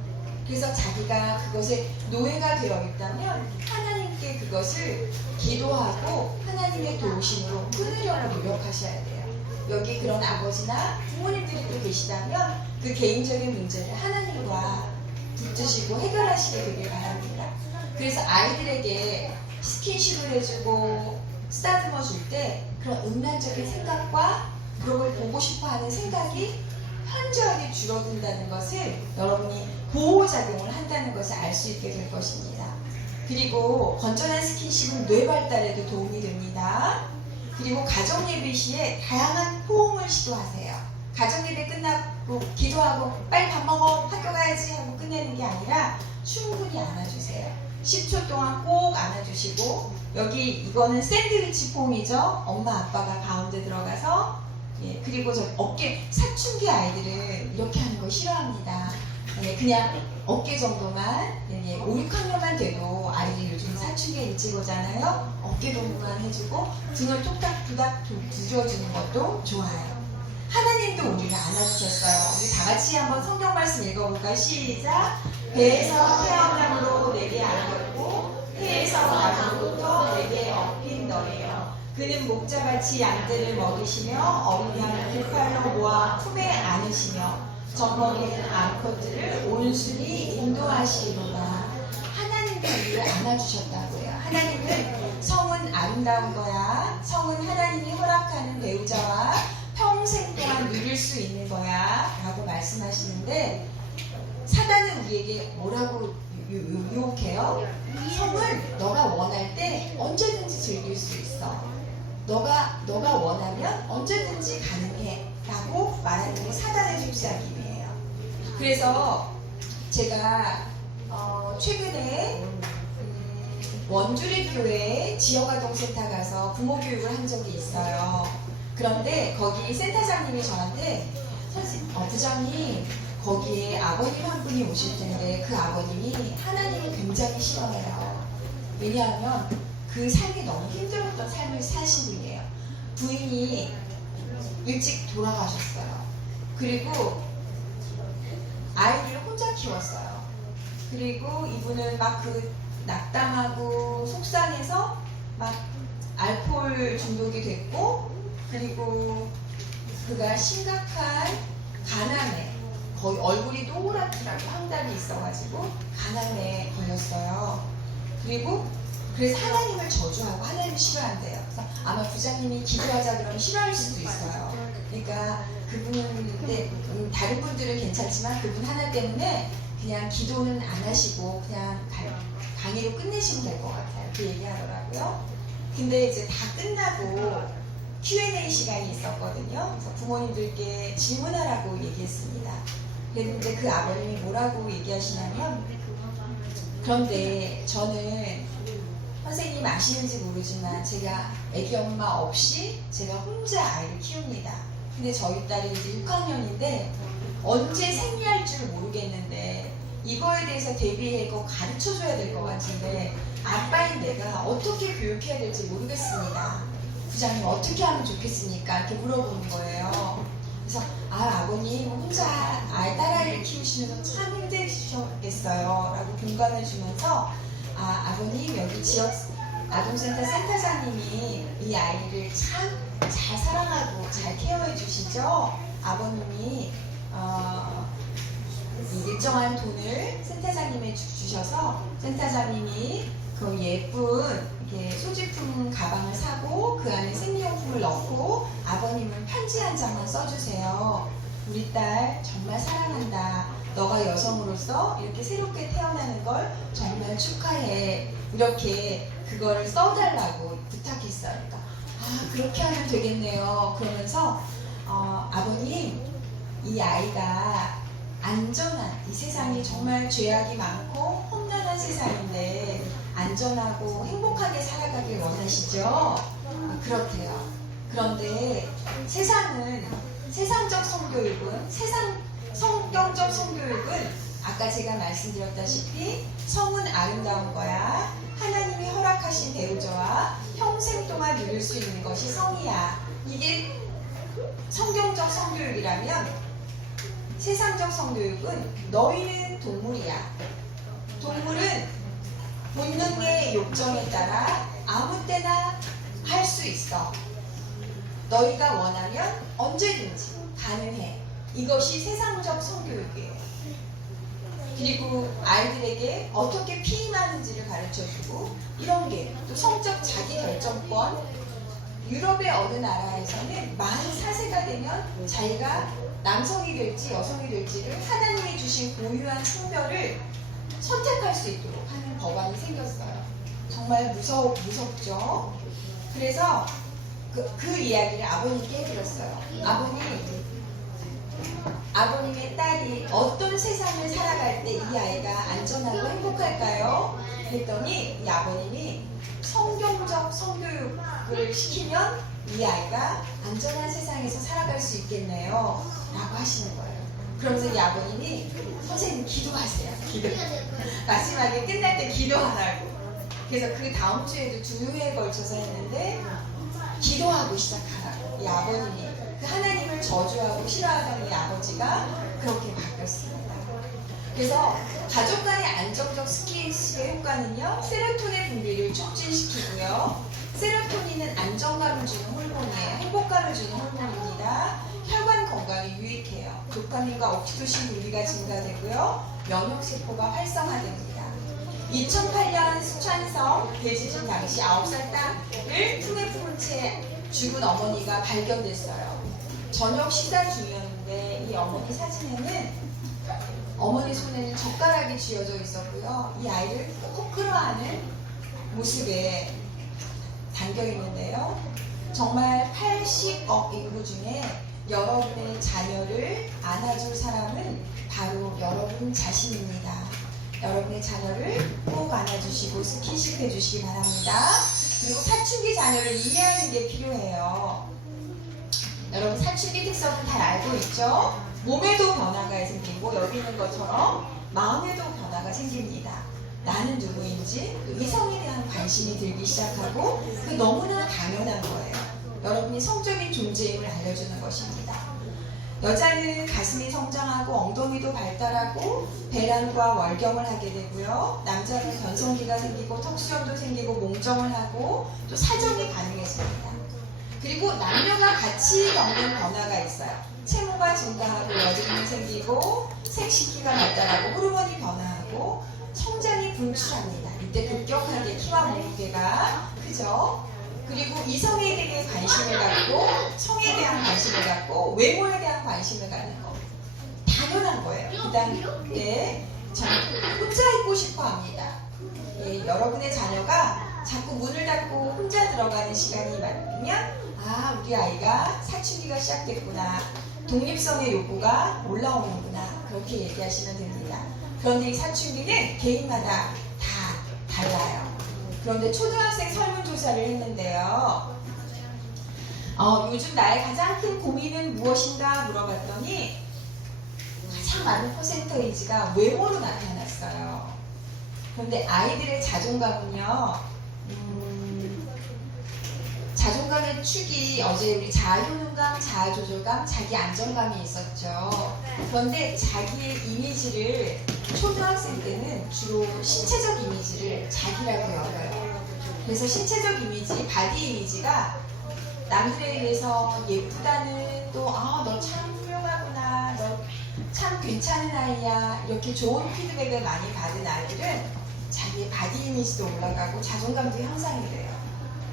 그래서 자기가 그것에 노예가 되어 있다면 하나님께 그것을 기도하고 하나님의 도우심으로 끊으려고 노력하셔야 돼요. 여기 그런 아버지나 부모님들이 또 계시다면 그 개인적인 문제를 하나님과 붙드시고 해결하시게 되길 바랍니다. 그래서 아이들에게 스킨십을 해주고 쓰다듬어 줄 때 그런 음란적인 생각과 그런 걸 보고 싶어 하는 생각이 현저하게 줄어든다는 것을 여러분이 보호작용을 한다는 것을 알 수 있게 될 것입니다. 그리고 건전한 스킨십은 뇌 발달에도 도움이 됩니다. 그리고 가정예배 시에 다양한 포옹을 시도하세요. 가정예배 끝나고 기도하고 빨리 밥 먹어 학교 가야지 하고 끝내는 게 아니라 충분히 안아주세요. 10초 동안 꼭 안아주시고 여기 이거는 샌드위치 포옹이죠. 엄마 아빠가 가운데 들어가서 그리고 저 어깨 사춘기 아이들은 이렇게 하는 거 싫어합니다. 그냥 어깨 정도만 5, 6학년만 돼도 아이들이 요즘 사춘기에 일찍 오잖아요. 어깨 정도만 해주고 등을 톡닥토닥 두드려주는 것도 좋아요. 하나님도 우리를 안아주셨어요. 우리 다 같이 한번 성경 말씀 읽어볼까요? 시작! 배에서 태어남으로 내게 안겼고 태에서 나로부터 내게 업힌 너예요. 그는 목자같이 양떼를 먹이시며 어린 양을 두 팔로 모아 품에 안으시며 젖먹이는 암컷들을 온순히 인도하시리로다. 하나님도 우리를 안아주셨다고요. 하나님은 성은 아름다운 거야. 성은 하나님이 허락하는 배우자와 평생 동안 누릴 수 있는 거야 라고 말씀하시는데 사단은 우리에게 뭐라고 유혹해요? 성은 너가 원할 때 언제든지 즐길 수 있어. 너가 원하면 언제든지 가능해 라고 말하는 게 사단의 속삭임이에요. 그래서 제가 최근에 원주립교회 지역아동센터 가서 부모교육을 한 적이 있어요. 그런데 거기 센터장님이 저한테 부장님 거기에 아버님 한 분이 오실 텐데 그 아버님이 하나님을 굉장히 싫어해요. 왜냐하면 그 삶이 너무 힘들었던 삶을 사신 분이에요. 부인이 일찍 돌아가셨어요. 그리고 아이들을 혼자 키웠어요. 그리고 이분은 막 그 낙담하고 속상해서 막 알코올 중독이 됐고 그리고 그가 심각한 가난에 거의 얼굴이 노랗더라고 황달이 있어가지고 가난에 걸렸어요. 그리고 그래서 하나님을 저주하고 하나님을 싫어한대요. 그래서 아마 부장님이 기도하자 그러면 싫어할 수도 있어요. 그러니까 그분은 근데 다른 분들은 괜찮지만 그분 하나 때문에 그냥 기도는 안 하시고 그냥 강의로 끝내시면 될 것 같아요. 그 얘기하더라고요. 근데 이제 다 끝나고 Q&A 시간이 있었거든요. 그래서 부모님들께 질문하라고 얘기했습니다. 그랬는데 그 아버님이 뭐라고 얘기하시냐면 그런데 저는 선생님 아시는지 모르지만 제가 애기 엄마 없이 제가 혼자 아이를 키웁니다. 근데 저희 딸이 이제 6학년인데 언제 생리할 줄 모르겠는데 이거에 대해서 대비하고 가르쳐줘야 될 것 같은데 아빠인 내가 어떻게 교육해야 될지 모르겠습니다. 부장님 어떻게 하면 좋겠습니까? 이렇게 물어보는 거예요. 그래서 아버님 혼자 딸아이를 키우시면서 참 힘드셨겠어요 라고 공감해 주면서 아버님 여기 지역 아동센터 센터장님이 이 아이를 참 잘 사랑하고 잘 케어해 주시죠. 아버님이 일정한 돈을 센터장님에 주셔서 센터장님이 그 예쁜 이렇게 소지품 가방을 사고 그 안에 생리용품을 넣고 아버님은 편지 한 장만 써주세요. 우리 딸 정말 사랑한다. 너가 여성으로서 이렇게 새롭게 태어나는 걸 정말 축하해. 이렇게 그거를 써달라고 부탁했어요. 그러니까 그렇게 하면 되겠네요. 그러면서 아버님, 이 아이가 안전한, 이 세상이 정말 죄악이 많고 험난한 세상인데 안전하고 행복하게 살아가길 원하시죠? 그렇대요. 그런데 세상은, 세상적 성교육은, 성경적 성교육은 아까 제가 말씀드렸다시피 성은 아름다운 거야. 하나님이 허락하신 배우자와 평생 동안 누릴 수 있는 것이 성이야. 이게 성경적 성교육이라면 세상적 성교육은 너희는 동물이야. 동물은 본능의 욕정에 따라 아무 때나 할 수 있어. 너희가 원하면 언제든지 가능해. 이것이 세상적 성교육이에요. 그리고 아이들에게 어떻게 피임하는지를 가르쳐주고 이런 게 또 성적 자기 결정권. 유럽의 어느 나라에서는 만 4세가 되면 자기가 남성이 될지 여성이 될지를 하나님이 주신 고유한 성별을 선택할 수 있도록 하는 법안이 생겼어요. 정말 무섭죠? 그래서 그 이야기를 아버님께 해드렸어요. 아버님의 딸이 어떤 세상을 살아갈 때 이 아이가 안전하고 행복할까요? 그랬더니 이 아버님이 성경적 성교육을 시키면 이 아이가 안전한 세상에서 살아갈 수 있겠네요 라고 하시는 거예요. 그러면서 이 아버님이 선생님 기도하세요. 마지막에 끝날 때 기도하라고. 그래서 그 다음 주에도 2회에 걸쳐서 했는데 기도하고 시작하라고. 이 아버님이 그 하나님을 저주하고 싫어하던 이 아버지가 그렇게 바뀌었습니다. 그래서 가족 간의 안정적 스킨십의 효과는요, 세로토닌 분비를 촉진시키고요. 세로토닌은 안정감을 주는 호르몬이에요. 행복감을 주는 호르몬입니다. 혈관 건강에 유익해요. 도파민과 옥시토신 분비가 증가되고요. 면역세포가 활성화됩니다. 2008년 수찬성 대지진 당시 9살 딸을 품에 품은 채 죽은 어머니가 발견됐어요. 저녁 식사 중이었는데 이 어머니 사진에는 어머니 손에는 젓가락이 쥐어져 있었고요. 이 아이를 꼭 끌어안은 모습에 담겨 있는데요. 정말 80억 인구 중에 여러분의 자녀를 안아줄 사람은 바로 여러분 자신입니다. 여러분의 자녀를 꼭 안아주시고 스킨십 해주시기 바랍니다. 그리고 사춘기 자녀를 이해하는 게 필요해요. 여러분 사춘기 특성은 잘 알고 있죠? 몸에도 변화가 생기고 여기 있는 것처럼 마음에도 변화가 생깁니다. 나는 누구인지 이성에 대한 관심이 들기 시작하고 그게 너무나 당연한 거예요. 여러분이 성적인 존재임을 알려주는 것입니다. 여자는 가슴이 성장하고 엉덩이도 발달하고 배란과 월경을 하게 되고요. 남자는 변성기가 생기고 턱수염도 생기고 몽정을 하고 또 사정이 가능해집니다. 그리고 남녀가 같이 겪는 변화가 있어요. 체모가 증가하고 여드름이 생기고 색시기가 발달하고 호르몬이 변화하고 성장이 분출합니다. 이때 급격하게 키와 몸무게가 크죠. 그리고 이성에 대해 관심을 갖고 성에 대한 관심을 갖고 외모에 대한 관심을 갖는 거 당연한 거예요. 그 다음에 혼자 있고 싶어 합니다. 여러분의 자녀가 자꾸 문을 닫고 혼자 들어가는 시간이 많으면 우리 아이가 사춘기가 시작됐구나. 독립성의 욕구가 올라오는구나. 그렇게 얘기하시면 됩니다. 그런데 이 사춘기는 개인마다 다 달라요. 그런데 초등학생 설문조사를 했는데요. 요즘 나의 가장 큰 고민은 무엇인가 물어봤더니 가장 많은 퍼센테이지가 외모로 나타났어요. 그런데 아이들의 자존감은요. 자존감의 축이 어제 우리 자아효능감, 자아조절감, 자기 안정감이 있었죠. 그런데 자기의 이미지를 초등학생 때는 주로 신체적 이미지를 자기라고 여겨요. 그래서 신체적 이미지, 바디 이미지가 남들에 의해서 예쁘다는 또 너 참 훌륭하구나, 너 참 괜찮은 아이야 이렇게 좋은 피드백을 많이 받은 아이들은 자기의 바디 이미지도 올라가고 자존감도 향상이 돼요.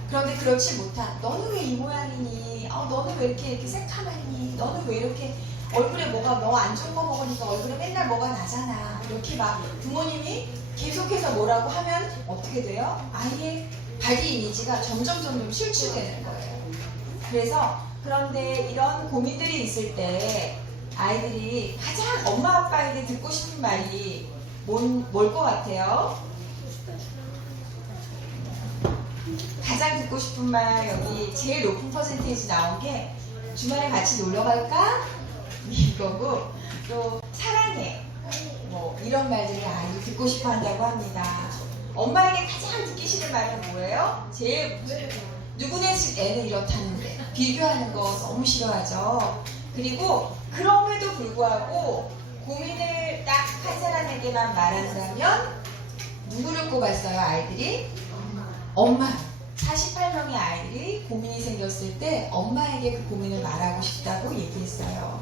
그런데 그렇지 못한 너는 왜 이 모양이니? 너는 왜 이렇게 새카맣니? 너는 왜 이렇게 얼굴에 뭐가 너 안 좋은 거 먹으니까 얼굴에 맨날 뭐가 나잖아. 이렇게 막 부모님이 계속해서 뭐라고 하면 어떻게 돼요? 아이의 바디 이미지가 점점 실추되는 거예요. 그래서 그런데 이런 고민들이 있을 때 아이들이 가장 엄마 아빠에게 듣고 싶은 말이 뭘 것 같아요? 가장 듣고 싶은 말 여기 제일 높은 퍼센테이지 나온 게 주말에 같이 놀러 갈까? 이거고 또 사랑해 뭐 이런 말들을 아이들이 듣고 싶어 한다고 합니다. 엄마에게 가장 듣기 싫은 말은 뭐예요? 제일 누구네 집 애는 이렇다는데 비교하는 거 너무 싫어하죠. 그리고 그럼에도 불구하고 고민을 딱 한 사람에게만 말한다면 누구를 꼽았어요 아이들이? 엄마. 48명의 아이들이 고민이 생겼을 때 엄마에게 그 고민을 말하고 싶다고 얘기했어요.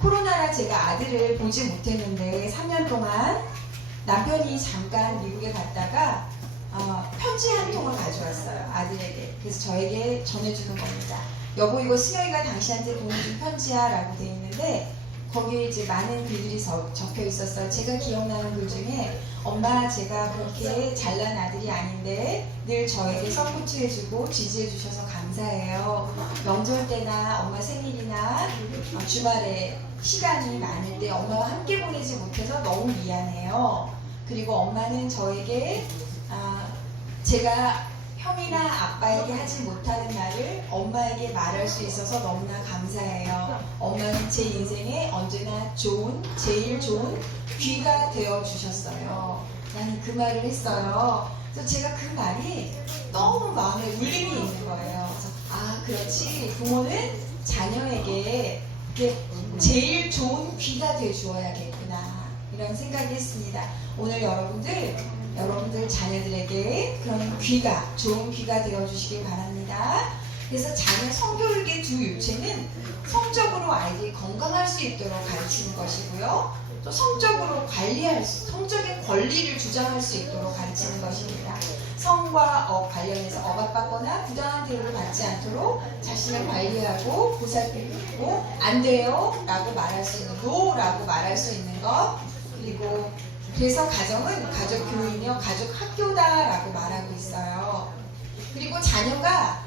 코로나라 제가 아들을 보지 못했는데 3년 동안 남편이 잠깐 미국에 갔다가 편지 한 통을 가져왔어요. 아들에게. 그래서 저에게 전해주는 겁니다. 여보 이거 승혁이가 당신한테 보내준 편지야 라고 돼 있는데 거기에 이제 많은 글들이 적혀 있었어요. 제가 기억나는 글 중에 엄마 제가 그렇게 잘난 아들이 아닌데 늘 저에게 서포트해주고 지지해주셔서 감사해요. 명절 때나 엄마 생일이나 주말에 시간이 많을 때 엄마와 함께 보내지 못해서 너무 미안해요. 그리고 엄마는 저에게 제가 형이나 아빠에게 하지 못하는 말을 엄마에게 말할 수 있어서 너무나 감사해요. 엄마는 제 인생에 언제나 제일 좋은 귀가 되어 주셨어요. 나는 그 말을 했어요. 그래서 제가 그 말이 너무 마음에 울림이 있는 거예요. 그래서 그렇지. 부모는 자녀에게 제일 좋은 귀가 되어 주어야겠구나. 이런 생각이 했습니다. 오늘 여러분들 자녀들에게 그런 좋은 귀가 되어주시길 바랍니다. 그래서 자녀 성교육의 두 요체는 성적으로 아이들이 건강할 수 있도록 가르치는 것이고요. 또 성적으로 성적인 권리를 주장할 수 있도록 가르치는 것입니다. 성과 관련해서 억압받거나 부당한 대우를 받지 않도록 자신을 관리하고 보살피고 안 돼요 라고 말할 수 있는 노라고 말할 수 있는 것 그리고 그래서 가정은 가족 교육이며 가족 학교다라고 말하고 있어요. 그리고 자녀가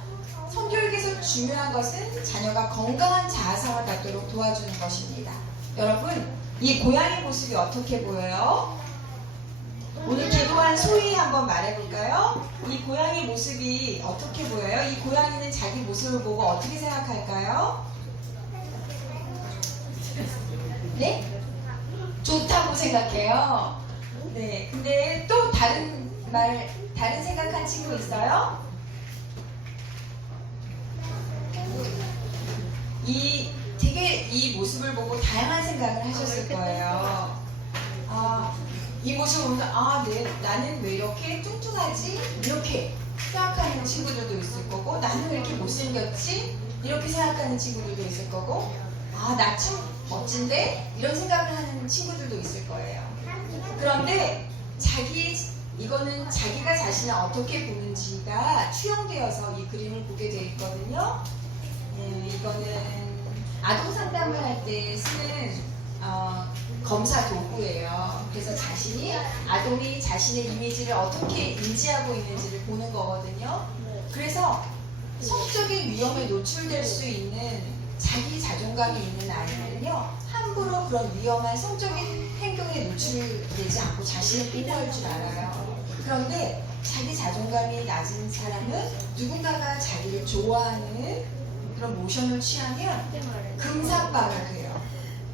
성교육에서 중요한 것은 자녀가 건강한 자아성을 갖도록 도와주는 것입니다. 여러분, 이 고양이 모습이 어떻게 보여요? 오늘 기도한 소희 한번 말해볼까요? 이 고양이 모습이 어떻게 보여요? 이 고양이는 자기 모습을 보고 어떻게 생각할까요? 네? 좋다고 생각해요. 네, 근데 또 다른 생각한 친구 있어요? 이 모습을 보고 다양한 생각을 하셨을 거예요. 이 모습을 보면서 나는 왜 이렇게 뚱뚱하지? 이렇게 생각하는 친구들도 있을 거고 나는 왜 이렇게 못생겼지? 이렇게 생각하는 친구들도 있을 거고 나 참 멋진데? 이런 생각을 하는 친구들도 있을 거예요. 그런데 이거는 자기가 자신을 어떻게 보는지가 투영되어서 이 그림을 보게 되어 있거든요. 이거는 아동 상담을 할 때 쓰는 검사 도구예요. 그래서 아동이 자신의 이미지를 어떻게 인지하고 있는지를 보는 거거든요. 그래서 성적인 위험에 노출될 수 있는 자기 자존감이 있는 아이들은요, 함부로 그런 위험한 성적인 행동에 노출되지 않고 자신을 보호할 줄 알아요. 그런데 자기 자존감이 낮은 사람은 누군가가 자기를 좋아하는 그런 모션을 취하면 금사빠가 돼요.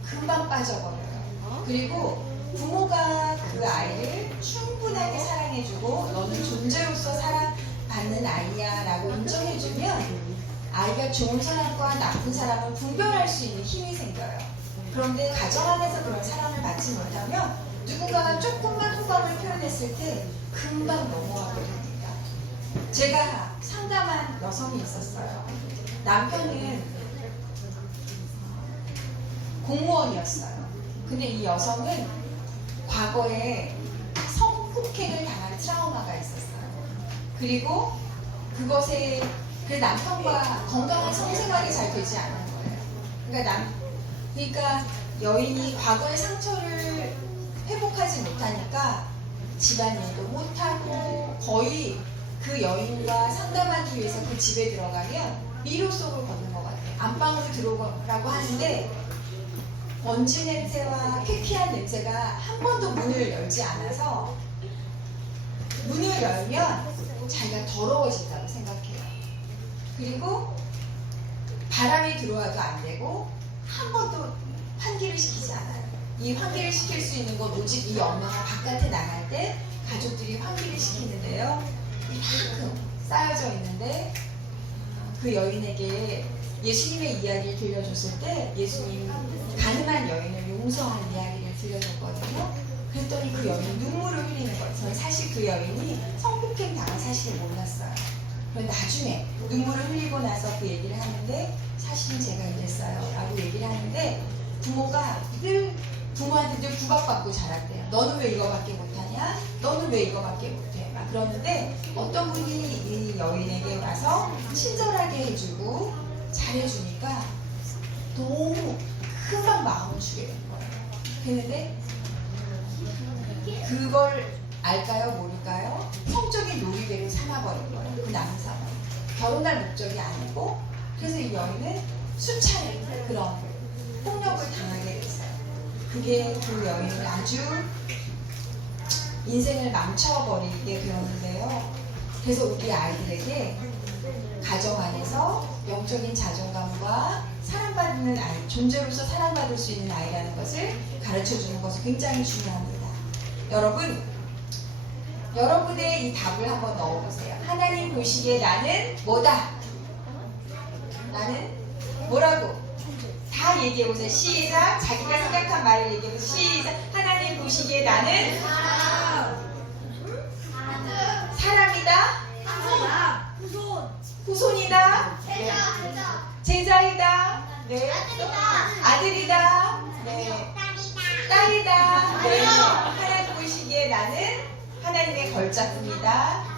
금방 빠져버려요. 그리고 부모가 그 아이를 충분하게 사랑해주고 너는 존재로서 사랑받는 아이야 라고 인정해주면 아이가 좋은 사람과 나쁜 사람을 분별할 수 있는 힘이 생겨요. 그런데 가정 안에서 그런 사랑을 받지 못하면 누군가가 조금만 호감을 표현했을 때 금방 넘어가게 됩니다. 제가 상담한 여성이 있었어요. 남편은 공무원이었어요. 근데 이 여성은 과거에 성폭행을 당한 트라우마가 있었어요. 그리고 그 남편과 건강한 성생활이 잘 되지 않은 거예요. 그러니까 그러니까 여인이 과거의 상처를 회복하지 못하니까 집안일도 못하고 거의 그 여인과 상담하기 위해서 그 집에 들어가면 미로 속을 걷는 것 같아요. 안방으로 들어오라고 하는데 먼지 냄새와 쾌쾌한 냄새가 한 번도 문을 열지 않아서 문을 열면 자기가 더러워진다고 생각해요. 그리고 바람이 들어와도 안 되고 한 번도 환기를 시키지 않아요. 이 환기를 시킬 수 있는 건 오직 이 엄마가 바깥에 나갈 때 가족들이 환기를 시키는데요. 이만큼 쌓여져 있는데 그 여인에게 예수님의 이야기를 들려줬을 때 예수님 가난한 여인을 용서한 이야기를 들려줬거든요. 그랬더니 그 여인이 눈물을 흘리는 거예요. 저는 사실 그 여인이 성폭행 당한 사실을 몰랐어요. 그런데 나중에 눈물을 흘리고 나서 그 얘기를 하는데 사실은 제가 이랬어요 라고 얘기를 하는데 부모가 늘 부모한테 늘 구박받고 자랐대요. 너는 왜 이거밖에 못하냐? 너는 왜 이거밖에 못해? 막 그러는데 어떤 분이 이 여인에게 와서 친절하게 해주고 잘해주니까 너무 금방 마음을 주게 된 거예요. 그런데 그걸 알까요? 모를까요? 성적인 놀이개로 삼아버린 거예요. 그 남성을. 결혼할 목적이 아니고 그래서 이 여인은 수차례 그런 폭력을 당하게 됐어요. 그게 그 여인을 아주 인생을 망쳐버리게 되었는데요. 그래서 우리 아이들에게 가정 안에서 영적인 자존감과 사랑받는 아이, 존재로서 사랑받을 수 있는 아이라는 것을 가르쳐주는 것이 굉장히 중요합니다. 여러분, 여러분의 이 답을 한번 넣어보세요. 하나님 보시기에 나는 뭐다? 나는 뭐라고? 다 얘기해보세요. 시작! 자기가 생각한 말을 얘기해보세요. 시작! 하나님 보시기에 나는 사람이다? 후손이다? 제자이다? 네. 아들이다? 네. 딸이다? 네. 하나님 보시기에 나는 하나님의 걸작품이다.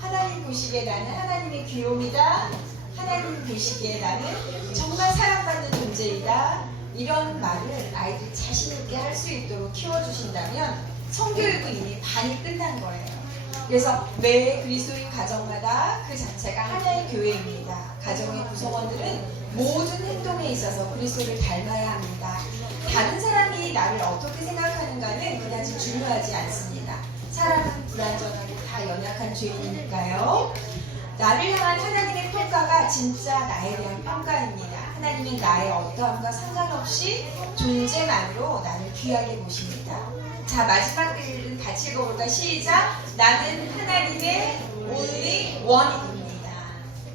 하나님 보시기에 나는 하나님의 귀요미다. 하나님 보시기에 나는 정말 사랑받는 존재이다. 이런 말을 아이들 자신있게 할 수 있도록 키워주신다면 성교육은 이미 반이 끝난 거예요. 그래서 매 그리스도인 가정마다 그 자체가 하나의 교회입니다. 가정의 구성원들은 모든 행동에 있어서 그리스도를 닮아야 합니다. 다른 사람이 나를 어떻게 생각하는가는 그다지 중요하지 않습니다. 사람은 불완전하고 다 연약한 죄인이니까요. 나를 향한 하나님의 평가가 진짜 나에 대한 평가입니다. 하나님은 나의 어떠함과 상관없이 존재만으로 나를 귀하게 보십니다. 자, 마지막 글은 같이 읽어볼까? 시작! 나는 하나님의 only one입니다.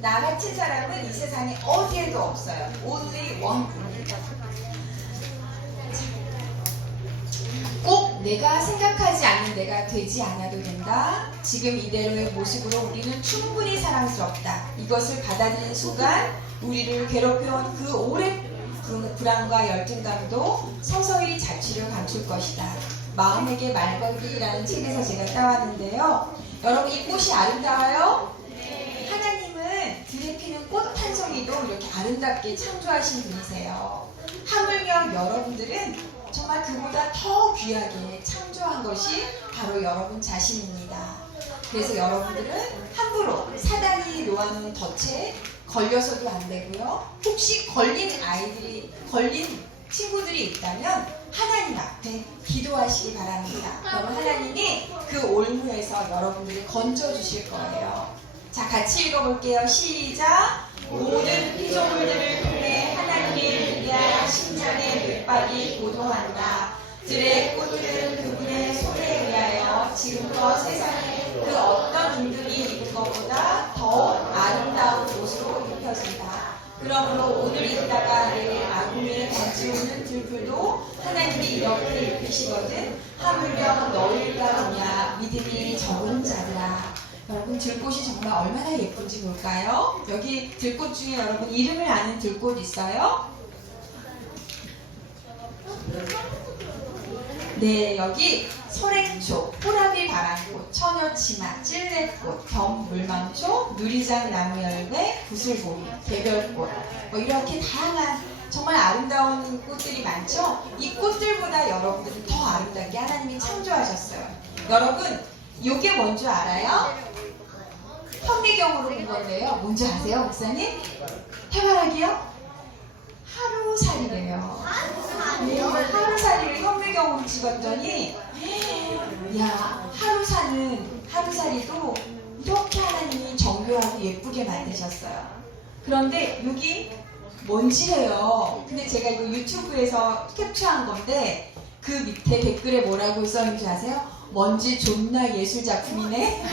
나 같은 사람은 이 세상에 어디에도 없어요. only one입니다. 꼭 내가 생각하지 않는 내가 되지 않아도 된다. 지금 이대로의 모습으로 우리는 충분히 사랑스럽다. 이것을 받아들이는 순간 우리를 괴롭혀온 그 오랜 그 불안과 열등감도 서서히 자취를 감출 것이다. 마음에게 말걸기라는 책에서 제가 따왔는데요. 여러분, 이 꽃이 아름다워요? 하나님은 들에 피는 꽃 한 송이도 이렇게 아름답게 창조하신 분이세요. 하물며 여러분들은 정말 그보다 더 귀하게 창조한 것이 바로 여러분 자신입니다. 그래서 여러분들은 함부로 사단이 놓아놓은 덫에 걸려서도 안 되고요. 혹시 걸린 친구들이 있다면 하나님 앞에 기도하시기 바랍니다. 그럼 하나님이 그 올무에서 여러분들을 건져주실 거예요. 자, 같이 읽어볼게요. 시작! 모든 피조물들을 통해 하나님의 위대한 심장의 맥박이 고동한다. 들의 꽃들은 그분의 손에 의하여 지금껏 세상에 그 어떤 인들이 입은 것보다 더 아름다운 옷으로 입혀진다. 그러므로 오늘 입다가 내일 아궁이에 던지오는 들풀도 하나님이 이렇게 입히시거든. 하물며 너희가 뭐냐 믿음이 적은 자들아. 여러분, 들꽃이 정말 얼마나 예쁜지 볼까요? 여기 들꽃 중에 여러분 이름을 아는 들꽃 있어요? 네, 여기 소랭초, 호라비 바람꽃, 처녀치마, 찔레꽃, 겸물망초, 누리장 나무열매, 구슬보리, 개별꽃 뭐 이렇게 다양한 정말 아름다운 꽃들이 많죠? 이 꽃들보다 여러분들은 더 아름답게 하나님이 창조하셨어요. 여러분, 이게 뭔지 알아요? 현미경으로 본 건데요. 뭔지 아세요, 목사님? 해바라기요? 하루살이래요. 네, 하루살이를 현미경으로 찍었더니, 야, 하루살이도 이렇게 하나님이 정교하고 예쁘게 만드셨어요. 그런데 여기 먼지래요. 근데 제가 이거 유튜브에서 캡처한 건데 그 밑에 댓글에 뭐라고 써있는지 아세요? 먼지 존나 예술 작품이네.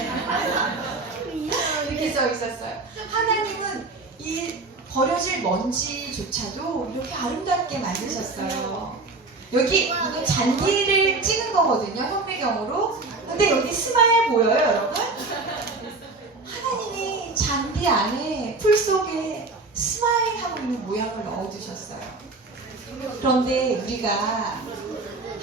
이렇게 써 있었어요. 하나님은 이 버려질 먼지조차도 이렇게 아름답게 만드셨어요. 여기 이거 잔디를 찍은 거거든요, 현미경으로. 근데 여기 스마일 보여요, 여러분? 하나님이 잔디 안에 풀 속에 스마일하고 있는 모양을 넣어두셨어요. 그런데 우리가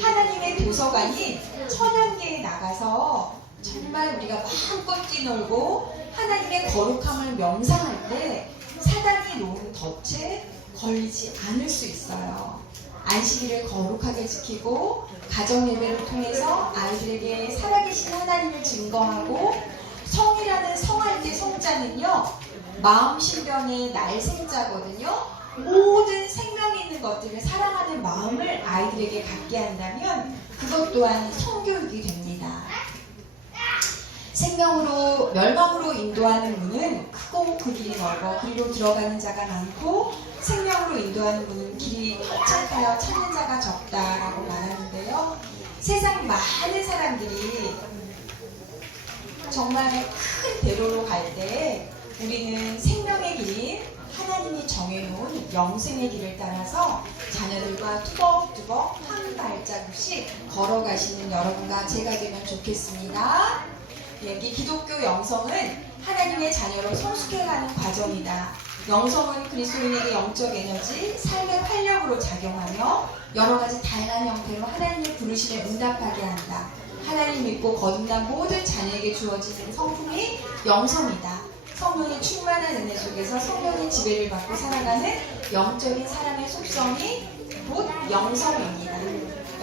하나님의 도서관인 천연계에 나가서 정말 우리가 마음껏 뛰놀고 하나님의 거룩함을 명상할 때 사단이 놓은 덫에 걸리지 않을 수 있어요. 안식일을 거룩하게 지키고 가정 예배를 통해서 아이들에게 살아계신 하나님을 증거하고 성이라는 성할 때 성자는요, 마음 신변의 날생자거든요. 모든 생명이 있는 것들을 사랑하는 마음을 아이들에게 갖게 한다면 그것 또한 성교육이 됩니다. 생명으로 멸망으로 인도하는 문은 크고 그 길이 넓어 그리로 들어가는 자가 많고 생명으로 인도하는 문은 길이 협착하여 찾는 자가 적다라고 말하는데요. 세상 많은 사람들이 정말 큰 대로로 갈 때 우리는 생명의 길인 하나님이 정해놓은 영생의 길을 따라서 자녀들과 투벅투벅 한 발자국씩 걸어가시는 여러분과 제가 되면 좋겠습니다. 여기 기독교 영성은 하나님의 자녀로 성숙해가는 과정이다. 영성은 그리스도인에게 영적 에너지, 삶의 활력으로 작용하며 여러 가지 다양한 형태로 하나님의 부르심에 응답하게 한다. 하나님 믿고 거듭난 모든 자녀에게 주어지는 성품이 영성이다. 성령의 충만한 은혜 속에서 성령의 지배를 받고 살아가는 영적인 사람의 속성이 곧 영성입니다.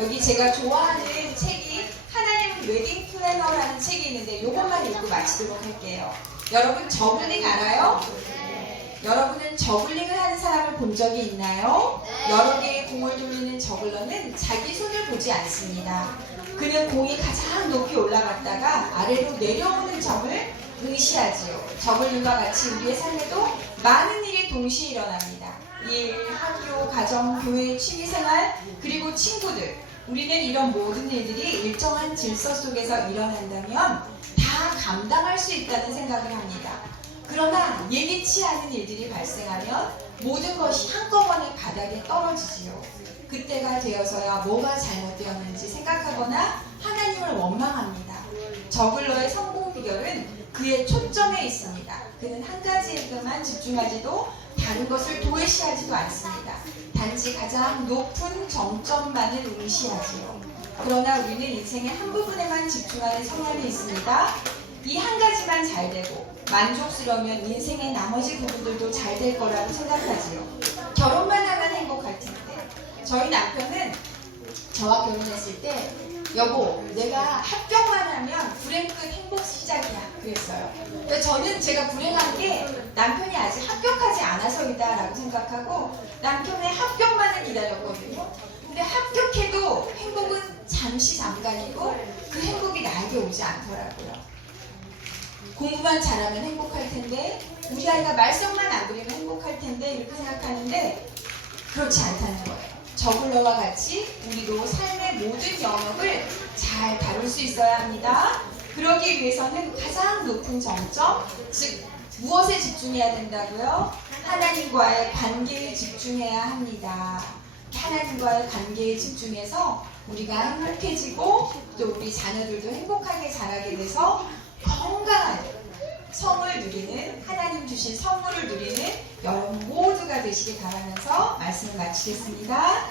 여기 제가 좋아하는 책이 하나님은 웨딩 플래너라는 책이 있는데 이것만 읽고 마치도록 할게요. 여러분 저글링 알아요? 여러분은 저글링을 하는 사람을 본 적이 있나요? 여러 개의 공을 돌리는 저글러는 자기 손을 보지 않습니다. 그는 공이 가장 높이 올라갔다가 아래로 내려오는 점을 의시하지요. 저글링과 같이 우리의 삶에도 많은 일이 동시에 일어납니다. 일, 학교, 가정, 교회, 취미생활, 그리고 친구들. 우리는 이런 모든 일들이 일정한 질서 속에서 일어난다면 다 감당할 수 있다는 생각을 합니다. 그러나 예기치 않은 일들이 발생하면 모든 것이 한꺼번에 바닥에 떨어지지요. 그때가 되어서야 뭐가 잘못되었는지 생각하거나 하나님을 원망합니다. 저글러의 성공 비결은 그의 초점에 있습니다. 그는 한 가지에만 집중하지도 다른 것을 도외시하지도 않습니다. 단지 가장 높은 정점만을 응시하지요. 그러나 우리는 인생의 한 부분에만 집중하는 성향이 있습니다. 이 한 가지만 잘 되고 만족스러우면 인생의 나머지 부분들도 잘 될 거라고 생각하지요. 결혼만 하면 행복할 텐데. 저희 남편은 저와 결혼했을 때 여보, 내가 합격만 하면 불행 끝 행복 시작이야 그랬어요. 근데 저는 제가 불행한 게 남편이 아직 합격하지 않아서이다 라고 생각하고 남편의 합격만을 기다렸거든요. 근데 합격해도 행복은 잠시 잠깐이고 그 행복이 나에게 오지 않더라고요. 공부만 잘하면 행복할 텐데, 우리 아이가 말썽만 안 부리면 행복할 텐데 이렇게 생각하는데 그렇지 않다는 거예요. 저글러와 같이 우리도 삶의 모든 영역을 잘 다룰 수 있어야 합니다. 그러기 위해서는 가장 높은 정점, 즉 무엇에 집중해야 된다고요? 하나님과의 관계에 집중해야 합니다. 하나님과의 관계에 집중해서 우리가 행복해지고 또 우리 자녀들도 행복하게 자라게 돼서 건강한 성을 누리는, 하나님 주신 선물을 누리는 여러분 모두가 되시길 바라면서 말씀을 마치겠습니다.